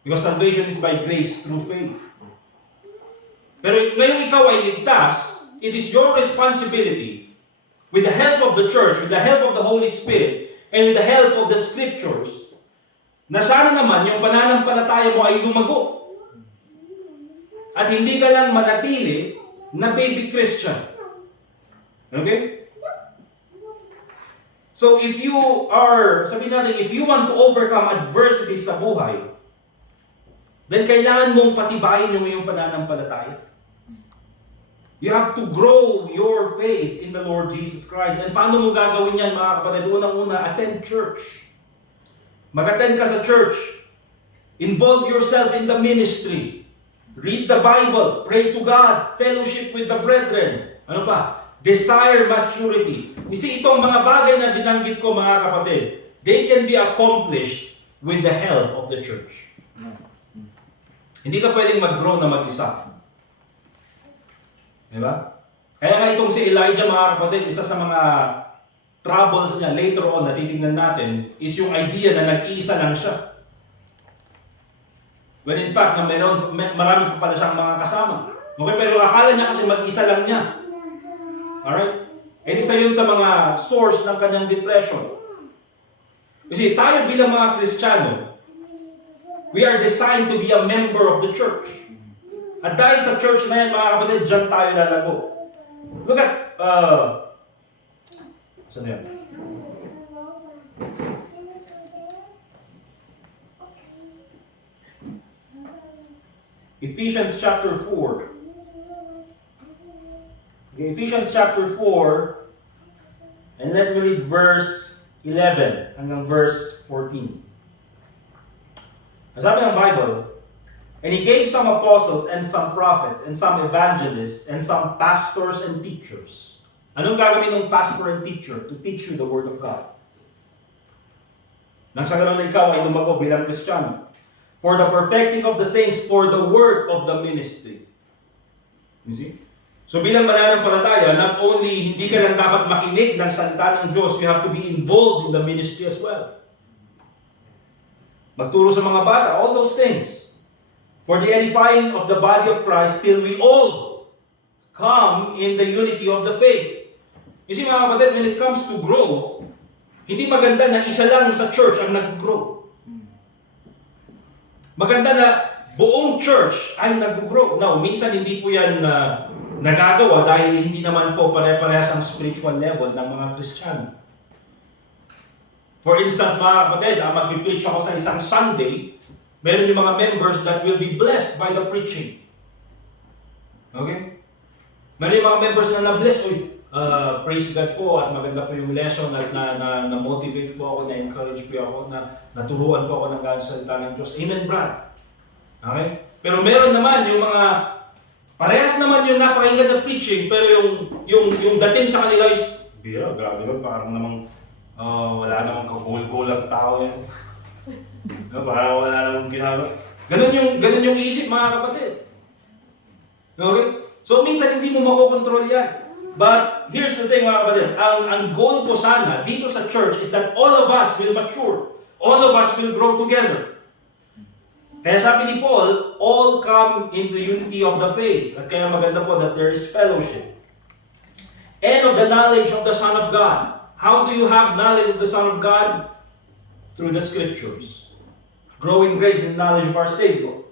Because salvation is by grace through faith. Pero ngayong ikaw ay ligtas, it is your responsibility, with the help of the church, with the help of the Holy Spirit, and with the help of the Scriptures, na sana naman yung pananampalataya mo ay lumago. At hindi ka lang manatili na baby Christian. Okay? So if you are, sabihin natin, if you want to overcome adversity sa buhay, then kailangan mong patibayin yung iyong pananampalataya. You have to grow your faith in the Lord Jesus Christ. And paano mo gagawin yan, mga kapatid? Unang-una, attend church. Mag-attend ka sa church. Involve yourself in the ministry. Read the Bible. Pray to God. Fellowship with the brethren. Ano pa? Desire maturity. You see, itong mga bagay na binanggit ko, mga kapatid, they can be accomplished with the help of the church. Hindi ka pwedeng mag-grow na mag-isa. Diba? Kaya nga itong si Elijah, mga kapatid, isa sa mga troubles niya later on na titignan natin is yung idea na nag-iisa lang siya. When in fact, na marami pa pala siyang mga kasama. Okay, pero akala niya kasi mag-isa lang niya. Alright? And isa yun sa mga source ng kanyang depression. Kasi tayo bilang mga Kristiyano, we are designed to be a member of the church. At dahil sa church na yan, mga kapatid, dyan tayo lalago. Look at, saan na yan? Ephesians chapter 4. Okay, Ephesians chapter 4, and let me read verse 11 hanggang verse 14. Ang sabi ng Bible, and He gave some apostles and some prophets and some evangelists and some pastors and teachers. Anong gagawin ng pastor and teacher? To teach you the Word of God. Nang sa ganun na ikaw ay lumago bilang Kristiyano. For the perfecting of the saints, for the work of the ministry. You see? So bilang mananampalataya, not only hindi ka lang dapat makinig ng salita ng Diyos, you have to be involved in the ministry as well. Magturo sa mga bata, all those things. For the edifying of the body of Christ, till we all come in the unity of the faith. You see mga kapatid, when it comes to grow, hindi maganda na isa lang sa church ang nag-grow. Maganda na buong church ay nag-grow. Now, minsan hindi po yan nagagawa dahil hindi naman po pare-parehas ang spiritual level ng mga Kristiyano. For instance, mga kapatid, mag-preach ako sa isang Sunday, meron yung mga members that will be blessed by the preaching. Okay? Meron yung mga members na na-bless, praise God po at maganda po yung lesson at na-motivate po ako, na-encourage po ako, naturuan po ako ng God's salita ng Diyos. Amen, Brad. Okay? Pero meron naman yung mga parehas naman yung napakinggan na preaching, pero yung dating sa kanila is, bira, grabe ba, parang namang wala namang kagul-gul ang tao yan. Parang wala namang ginagawa. Ganun yung isip mga kapatid. Okay? So minsan hindi mo makokontrol yan. But here's the thing mga kapatid, ang goal ko sana dito sa church is that all of us will mature. All of us will grow together. Kaya sabi ni Paul, all come into unity of the faith. At kaya maganda po that there is fellowship. And of the knowledge of the Son of God. How do you have knowledge of the Son of God? Through the Scriptures. Growing grace and knowledge of our Savior.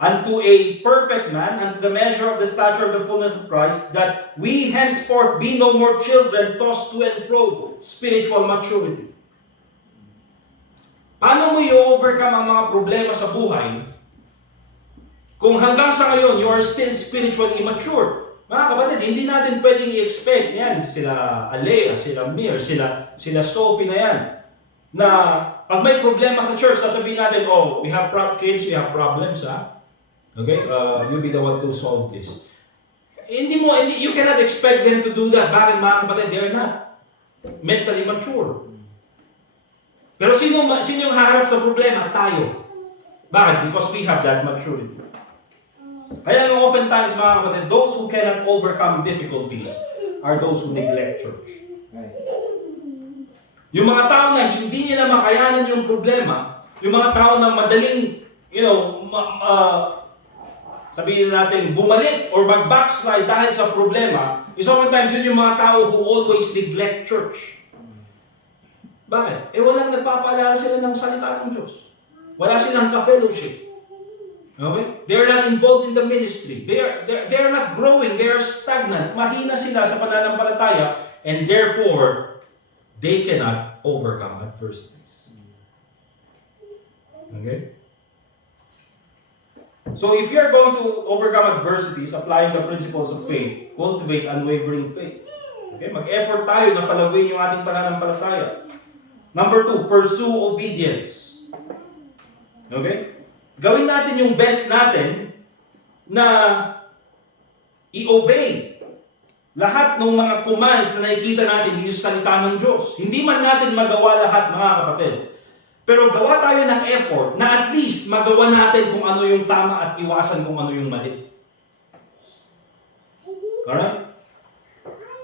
Unto a perfect man, unto the measure of the stature of the fullness of Christ, that we henceforth be no more children tossed to and fro, spiritual maturity. Paano mo i-overcome ang mga problema sa buhay kung hanggang sa ngayon you are still spiritually immature? Mga kapatid, hindi natin pwedeng i-expect yan. Sila Alea, sila Mir, sila Sophie na yan. Na pag may problema sa church, sasabihin natin, oh, we have kids, we have problems, ha? Okay? You be the one to solve this. You cannot expect them to do that. Bakit mga kapatid? They are not mentally mature. Pero sino yung haharap sa problema? Tayo. Bakit? Because we have that maturity. Kaya oftentimes mga kapatid, those who cannot overcome difficulties are those who neglect church. Right. Yung mga tao na hindi nila makayanan yung problema, yung mga tao na madaling, sabihin natin, bumalik or mag-backslide dahil sa problema, is oftentimes yun yung mga tao who always neglect church. Bakit? Walang nagpapaalala sila ng salita ng Diyos. Wala silang ka-fellowship. Okay? They are not involved in the ministry. They are not growing. They are stagnant. Mahina sila sa pananampalataya, and therefore, they cannot overcome adversities. Okay? So if you are going to overcome adversities, applying the principles of faith, cultivate unwavering faith. Okay? Mag-effort tayo na palawin yung ating pananampalataya. Number 2, pursue obedience. Okay? Gawin natin yung best natin na i-obey lahat ng mga commands na nakikita natin dito sa salita ng Diyos. Hindi man natin magawa lahat, mga kapatid. Pero gawa tayo ng effort na at least magawa natin kung ano yung tama at iwasan kung ano yung mali. Alright?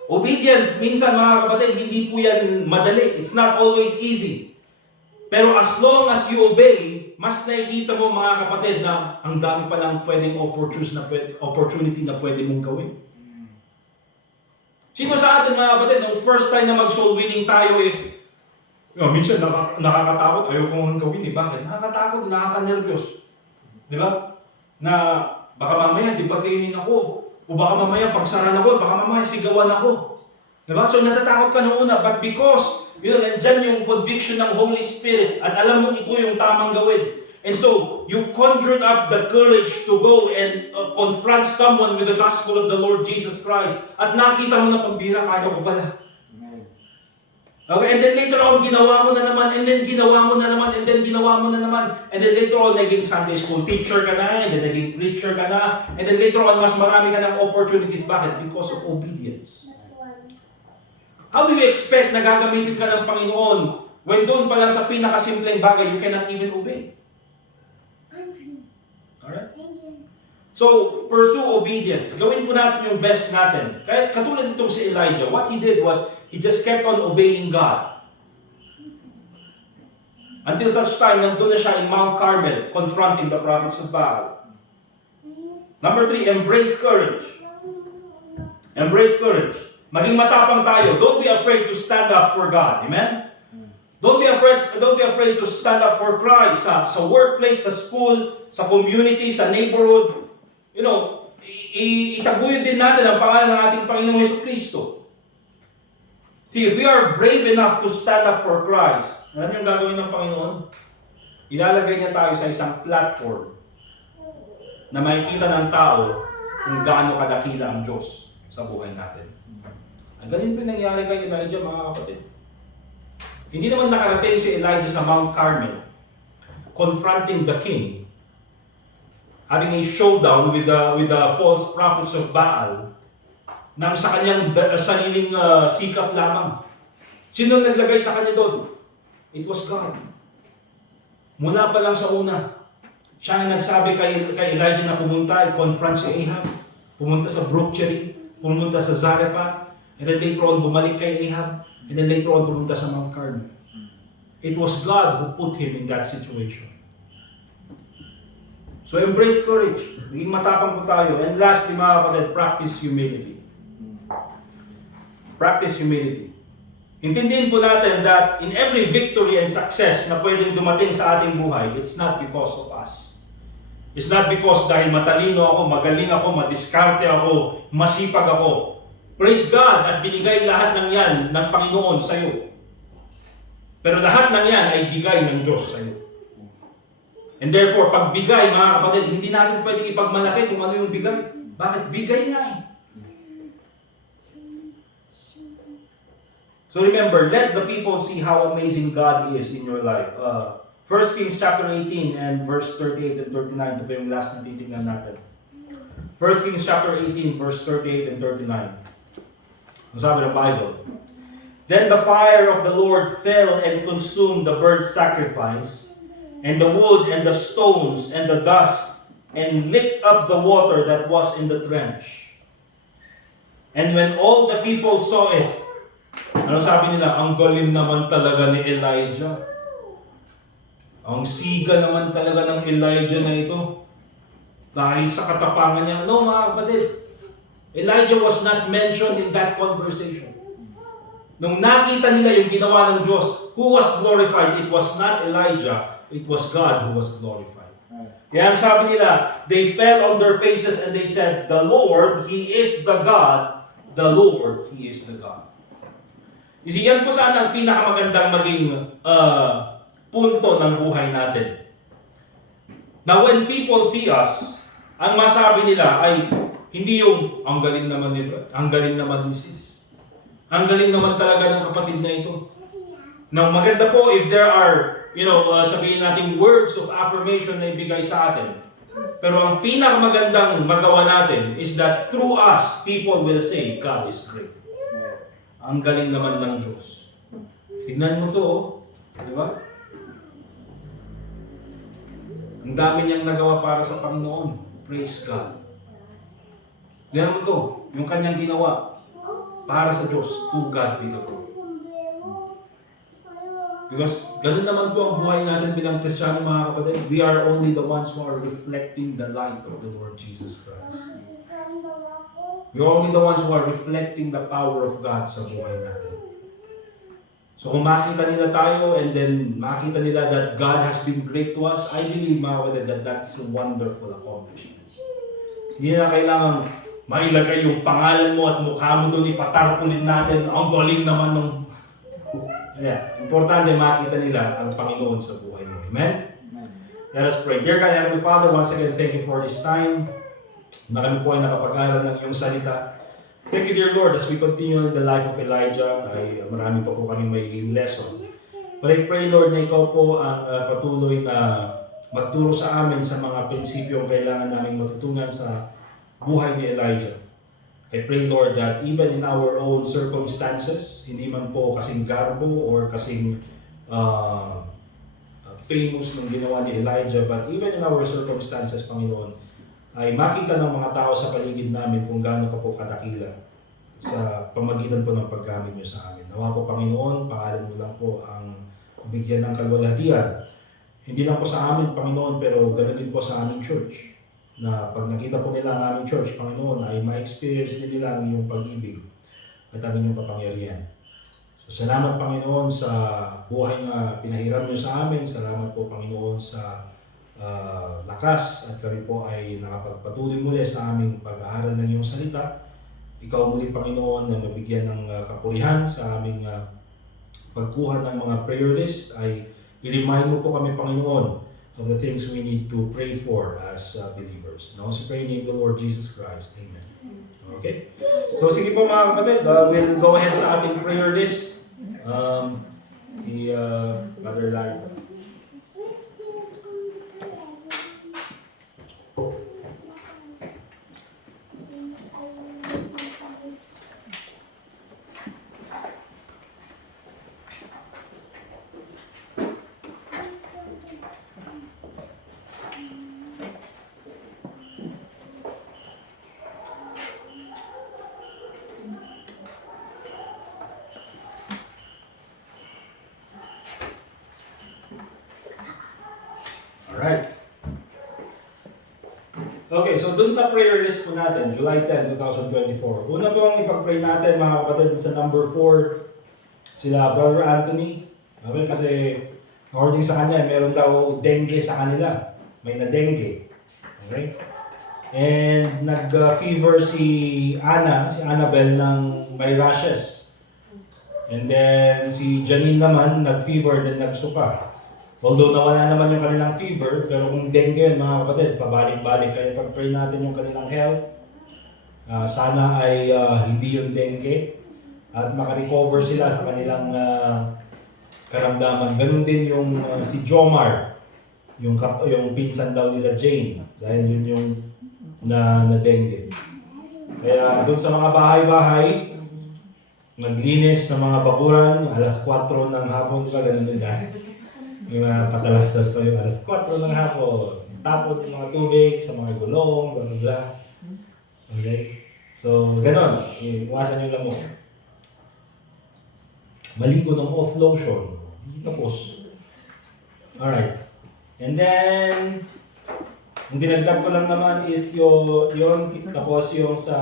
Obedience, minsan mga kapatid, hindi po yan madali. It's not always easy. Pero as long as you obey, mas nakikita mo mga kapatid na ang dami palang pwedeng opportunity na pwede mong gawin. Sino sa atin mga kapatid, nung first time na mag-soul winning tayo minsan nakakatakot, ayaw kong gawin Bakit? Nakakatakot, nakaka-nervyos. Di ba? Na baka mamaya dibatiin ako. O baka mamaya pagsaran ako, baka mamaya sigawan ako. Di ba? So natatakot ka noong una, but because nandyan yung conviction ng Holy Spirit at alam mo ito yung tamang gawin. And so, you conjured up the courage to go and confront someone with the gospel of the Lord Jesus Christ. At nakita mo na pambira, kaya ko pala. Okay, and then later on, ginawa mo na naman, and then ginawa mo na naman, and then ginawa mo na naman. And then later on, naging Sunday school teacher ka na, and then naging preacher ka na, and then later on, mas marami ka ng opportunities. Bakit? Because of obedience. How do you expect na gagamitin ka ng Panginoon when doon pa lang sa pinakasimpleng bagay, you cannot even obey? Alright? So, pursue obedience. Gawin po natin yung best natin. Kaya katulad nitong si Elijah, what he did was, he just kept on obeying God. Until such time, nandun na siya in Mount Carmel, confronting the prophets of Baal. Number 3, embrace courage. Embrace courage. Maging matapang tayo. Don't be afraid to stand up for God. Amen? Don't be afraid to stand up for Christ sa workplace, sa school, sa community, sa neighborhood. You know, itaguyod din natin ang pangalan ng ating Panginoong Jesucristo. See, if we are brave enough to stand up for Christ, alam niyo ang gagawin ng Panginoon? Ilalagay niya tayo sa isang platform na makikita ng tao kung gaano kadakila ang Diyos sa buhay natin. Ang ganun po nangyari kay Elijah, mga kapatid. Hindi naman nakarating si Elijah sa Mount Carmel, confronting the king, having a showdown with the false prophets of Baal, nang sa kanyang sariling sikap lamang. Sino naglagay sa kanya doon? It was God. Mula pa lang sa una, siya ang nagsabi kay Elijah na pumunta, i-confront si Ahab, pumunta sa Brook Cherry, pumunta sa Zarephath, and then later on bumalik kay Ahab, and then later on pumunta sa Mount Carmel. It was God who put him in that situation. So embrace courage. Maging matapang po tayo. And lastly, mga kapatid, practice humility. Practice humility. Intindihin po natin that in every victory and success na pwedeng dumating sa ating buhay, it's not because of us. It's not because dahil matalino ako, magaling ako, madiskarte ako, masipag ako. Praise God at binigay lahat ng yan ng Panginoon sa iyo. Pero lahat ng yan ay bigay ng Diyos sa iyo. And therefore, pag bigay, mga kapatid, hindi natin pwedeng ipagmalaki kung ano yung bigay. Bakit? Bigay nga eh. So remember, let the people see how amazing God is in your life. 1 Kings chapter 18 and verse 38 and 39. Ito pa yung last na titignan natin. 1 Kings chapter 18, verse 38 and 39. Ang sabi ng Bible. Then the fire of the Lord fell and consumed the burnt sacrifice, and the wood and the stones and the dust, and licked up the water that was in the trench. And when all the people saw it, ano sabi nila? Ang galing naman talaga ni Elijah. Ang siga naman talaga ng Elijah na ito. Dahil sa katapangan niya. No, mga kapatid. Elijah was not mentioned in that conversation. Nung nakita nila yung ginawa ng Diyos, who was glorified? It was not Elijah. It was God who was glorified. Kaya ang sabi nila, they fell on their faces and they said, the Lord, He is the God. The Lord, He is the God. Kasi yan po sana ang pinakamagandang maging punto ng buhay natin. Now when people see us, ang masabi nila ay hindi yung ang galing naman ni sis. Ang galing naman talaga ng kapatid na ito. Now maganda po if there are, sabihin natin words of affirmation na ibigay sa atin. Pero ang pinakamagandang magawa natin is that through us, people will say, God is great. Ang galing naman ng Diyos. Tignan mo to, oh. Di ba? Ang dami niyang nagawa para sa Panginoon. Praise God. Tignan mo to, yung kanyang ginawa para sa Diyos. To God be the glory. Because ganun naman po ang buhay natin bilang Kristiyano, mga kapatid. We are only the ones who are reflecting the light of the Lord Jesus Christ. We are only the ones who are reflecting the power of God sa buhay natin. So kung makita nila tayo and then makita nila that God has been great to us, I believe, mga kapatid, that that's a wonderful accomplishment. Hindi na kailangan mailagay yung pangalan mo at mukha mo doon, ipatarpulin natin, ang galing naman ng... Yeah. Importante makita nila ang Panginoon sa buhay mo. Amen? Let us pray. Dear God, Heavenly Father, once again, thank you for this time na kami po ay nakapag-aral ng iyong salita. Thank you, dear Lord, as we continue in the life of Elijah, ay marami pa po kaming magiging lesson. But I pray, Lord, na ikaw po ang patuloy na magturo sa amin sa mga prinsipyo kailangan namin matutunan sa buhay ni Elijah. I pray, Lord, that even in our own circumstances, hindi man po kasing garbo or kasing famous ng ginawa ni Elijah, but even in our circumstances, Panginoon, ay makita ng mga tao sa paligid namin kung gaano ka po kadakila sa pamagitan po ng paggamit niyo sa amin. Nawa po, Panginoon, pangalan mo lang po ang bigyan ng kalwalhatian. Hindi lang po sa amin, Panginoon, pero ganoon din po sa aming church. Na pag nakita po nila ang aming church, Panginoon, ay ma-experience din nila ang iyong pag-ibig at ang inyong kapangyarihan. So, salamat, Panginoon, sa buhay na pinahiram niyo sa amin. Salamat po, Panginoon, sa lakas at kami po ay nakapagpatuloy muli sa aming pag-aaral ng iyong salita. Ikaw muli, Panginoon, na nabigyan ng kapurihan sa aming pagkuha ng mga prayer list ay i-remind mo po kami, Panginoon, of the things we need to pray for as believers. And also pray in the Lord Jesus Christ. Amen. Okay? So sige po mga kapatid, we'll go ahead sa ating prayer list. Brother Larry. Alright. Okay, so dun sa prayer list po natin, July 10, 2024. Una pong ipag-pray natin mga kapatid sa number 4, sila Brother Anthony. Okay, kasi according sa kanya, meron daw dengue sa kanila. May na-dengue. Okay? And nag-fever si Annabelle ng may rashes. And then si Janine naman, nag-fever, then nagsuka. Although nawala naman yung kanilang fever, pero kung dengue yun mga kapatid, pabalik-balik. Kaya pag-pray natin yung kanilang health, sana ay hindi yung dengue at makarecover sila sa kanilang karamdaman. Ganun din yung si Jomar, yung pinsan daw nila Jane, dahil yun yung na dengue. Kaya doon sa mga bahay-bahay, naglinis ng mga bakuran, alas 4 ng hapon, diba ganun din dahil. Yung mga patalastas ko yung alas 4 ng hapon. Tapon yung mga tubig sa mga gulong, blah blah blah. Okay? So, ganon. Iwasan nyo lang mo. Maligo ng off lotion. Tapos. Alright. And then, ang dinagdag ko lang naman is yung tapos yung sa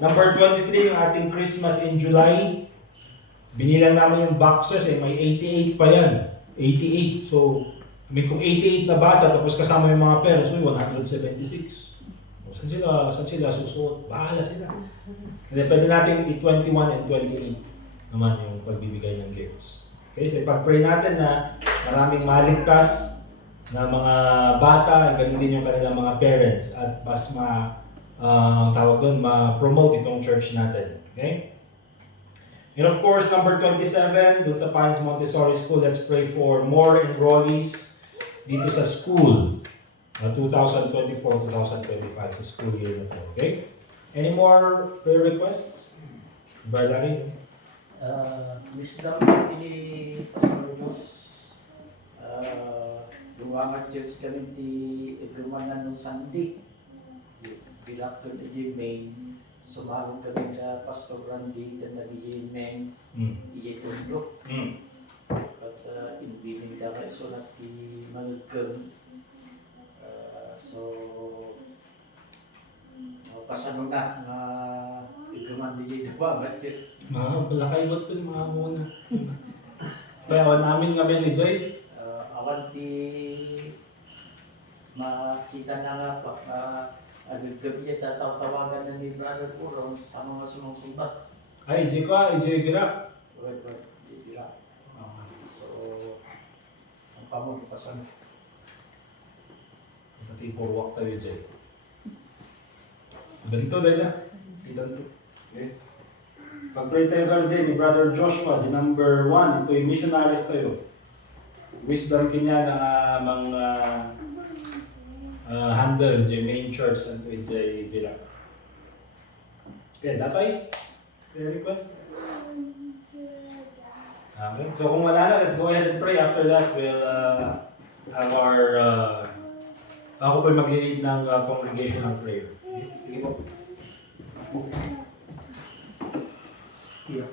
number 23, yung ating Christmas in July. Binilang namin yung boxes may 88 pa yan. 88. So, may kung 88 na bata tapos kasama yung mga parents, 176. Saan sila susuot? Bahala sila. And then pwede natin i-21 and 28 naman yung pagbibigay ng gifts. Okay, so ipag-pray natin na maraming maligtas na mga bata, ganun din yung kanilang mga parents at mas ma-promote itong church natin. Okay? And of course, number 27, dun sa Pines Montessori School, let's pray for more enrollees dito sa school, 2024-2025 sa school year na po. Okay? Any more prayer requests? Barlari? Wisdom ni Pastor Bus, luwangan Diyos kami di igumanan ng Sunday. Dilakto na di main. Sumarong kami na Pastor Randy ka na di-men iyetundok. At inbiling ka kayo so na di malagkang. So, pasano na na iguman di luwangan Diyos. Malakay ba ito mga muna? Kaya namin kami ni Jay. Awan di makita na nga pa agad-gabi niya tatawagan na ni Brother Puro sa mga sumang-sumbat. Ay, Jay ka, Jay Gira. Di bila. So, ang pamagpasan. Tipurwak tayo dyan. Ganito dahil na. Okay. Pag-pray tayo kalde ni Brother Joshua, di number 1, ito yung missionaries tayo. Wisdom kanya na mga handle di main church and with di bilang. Okay, datay? Prayer request? Okay, so kung wala na, let's go ahead and pray. After that, we'll have our ako po mag-lead ng congregational prayer. Okay? Sige po. Here.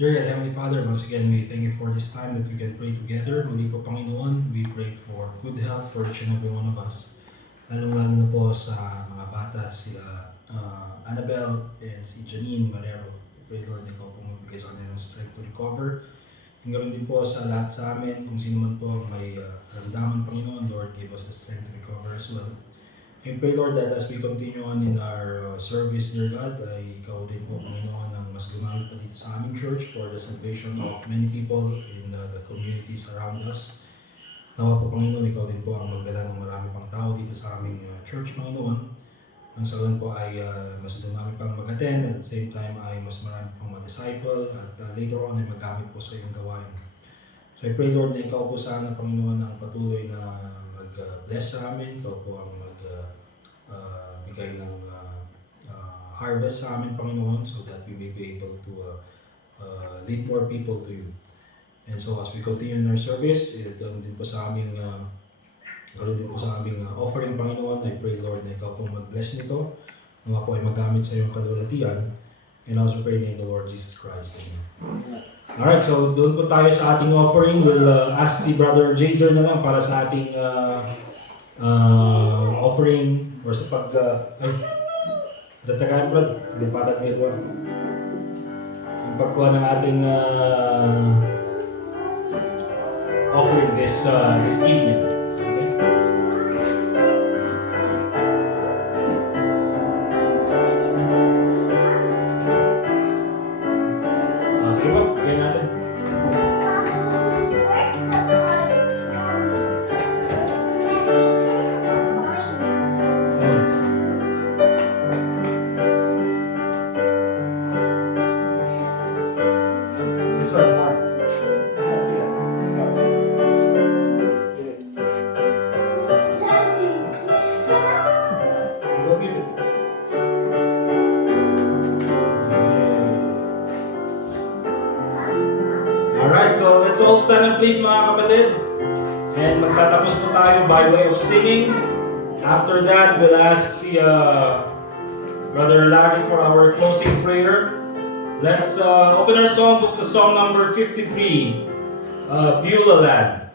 Dear Heavenly Father, once again, we thank you for this time that we can pray together. Muli po, Panginoon, we pray for good health for each and every one of us. Lalong-lalo na po sa mga bata, sila Annabelle and si Janine Valero. Pray, Lord, ikaw po magbigay sa kanila ng strength to recover. And ganoon din po sa lahat sa amin, kung sino man po may karamdaman, Panginoon, Lord, give us the strength to recover as well. And pray, Lord, that as we continue on in our service, dear God, ay ikaw din po, Panginoon, ang mas gumamit pa dito sa aming church for the salvation of many people in the communities around us. Nawa po, Panginoon, ikaw din po ang magdala ng marami pang tao dito sa aming church, Panginoon. Ang sa po ay mas dumami pang mag-attend, at the same time ay mas marami pang mag-disciple, at later on ay magamit po sa iyong gawain. So I pray Lord na ikaw po sana Panginoon ang patuloy na mag-bless sa amin, ikaw po ang bigay ng harvest sa amin Panginoon so that we may be able to lead more people to you. And so as we continue in our service, ganoon din po sa aming offering Panginoon, I pray Lord na ikaw po mag-bless nito, mga po ay magamit sa iyong kalulatian. And also pray in the Lord Jesus Christ. Amen. Alright, so doon po tayo sa ating offering. We'll ask si Brother Jazer na lang para sa ating offering or sa datagan bro, lipatan mo ito. Yung pagkuha ng ating offering this evening. Okay? Sige po, kaya natin. This one, Mark. Go get it. Alright, so let's all stand up please mga kapatid. And magtatapos po tayo by way of singing. After that, we'll ask si Brother Larry for our closing prayer. Let's open our songbook sa song number 53, Beulah Land.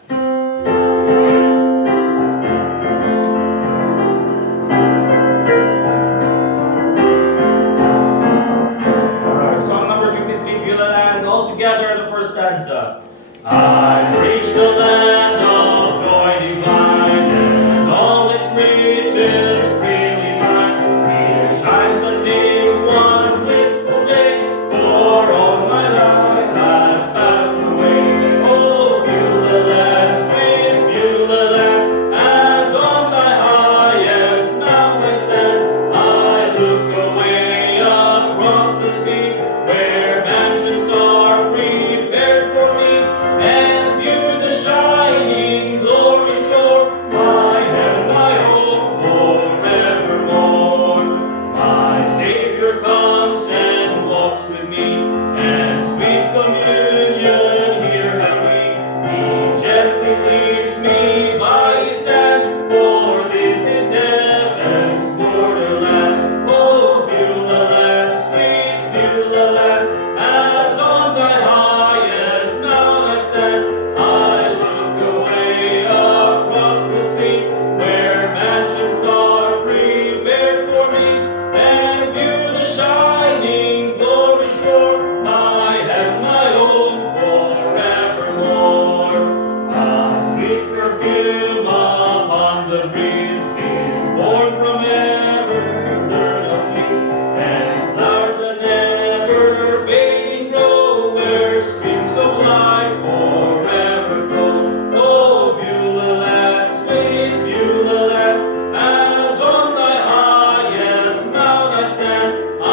Alright, song number 53, Beulah Land. All together in the first stanza. I reach the land of joy divine, and all its riches freely mine. Here shines a new one blissful day, for all my life has passed away. Oh, Beulah land, sweet Beulah land, as on thy highest mountain I stand, I look away across the sea, where mansions are prepared for me, and view the shining glory shore, my and my hope forevermore. My Savior comes and walks with me, and sweet communion here have we. He gently leads me by his hand, for this is heaven's borderland. Oh, Beulah land, sweet Beulah land, as on thy highest mount I stand, I look away across the sea, where mansions are prepared for me, and view the shining glory shore, my and my home forevermore. A sweet perfume upon the breeze is born from every eternal trees, and flowers that never fading grow, where streams of life forever flow. Oh, Beulah land, sweet Beulah land, as on thy highest mount I stand, I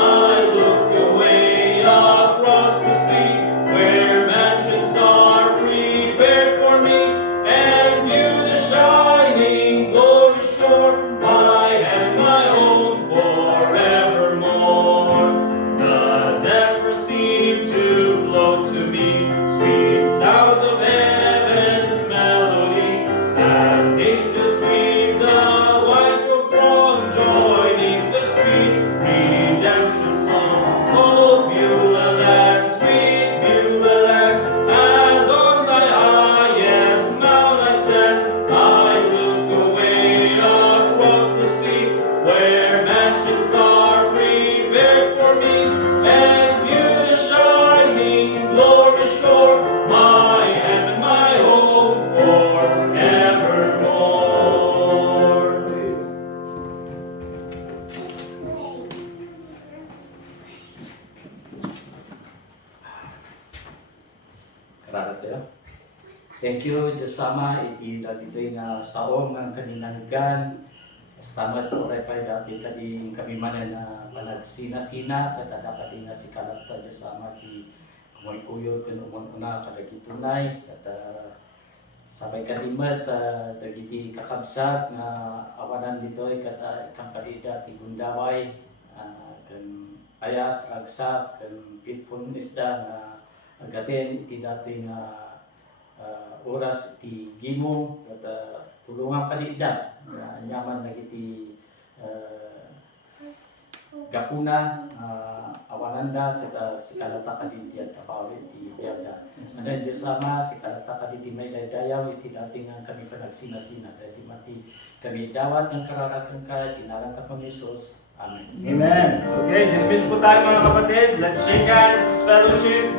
look away across the sea, where mansions are prepared for me, and view the shining glory shore, my and my home forevermore. The zephyrs seem to float to me, sweet sounds of heaven's melody, as angels sing the white robe throng, joining the sweet redemption song. Oh, Beulah land, sweet Beulah land, as on thy highest mount I stand, I look away across the sea, where mansions are prepared for me, and view the shining glory shore, my and my home forevermore. Salamat tayo. Thank you, Diyos Sama, iti dati nga saong ang kaninanggan. Stamat po tayo pa dati kami man na panagsina-sina, kada dapat nga si Kalata, Diyos Sama, di Mo'y kuyo kan una kadagi tunay at sabay kadimat dagiti kakabsat nga awanan ditoy kat ikang kadida ti Gundaway kan ayat agsak kan pitful isda nga agaten iti dati nga oras ti gimo at tulungan kadida nga nyaman nagiti gapuna awananda at sikalata kaditi at kapawit ti biyagda. Ano Diyos Ama, sikalata kaditi may daydayaw iti dating nga kami panagsinasina dati mati kami dawat ng kararakan ka tinalang ka kami Jesus. Amen. Amen. Okay, dismiss po tayo mga kapatid. Let's shake hands, let's fellowship.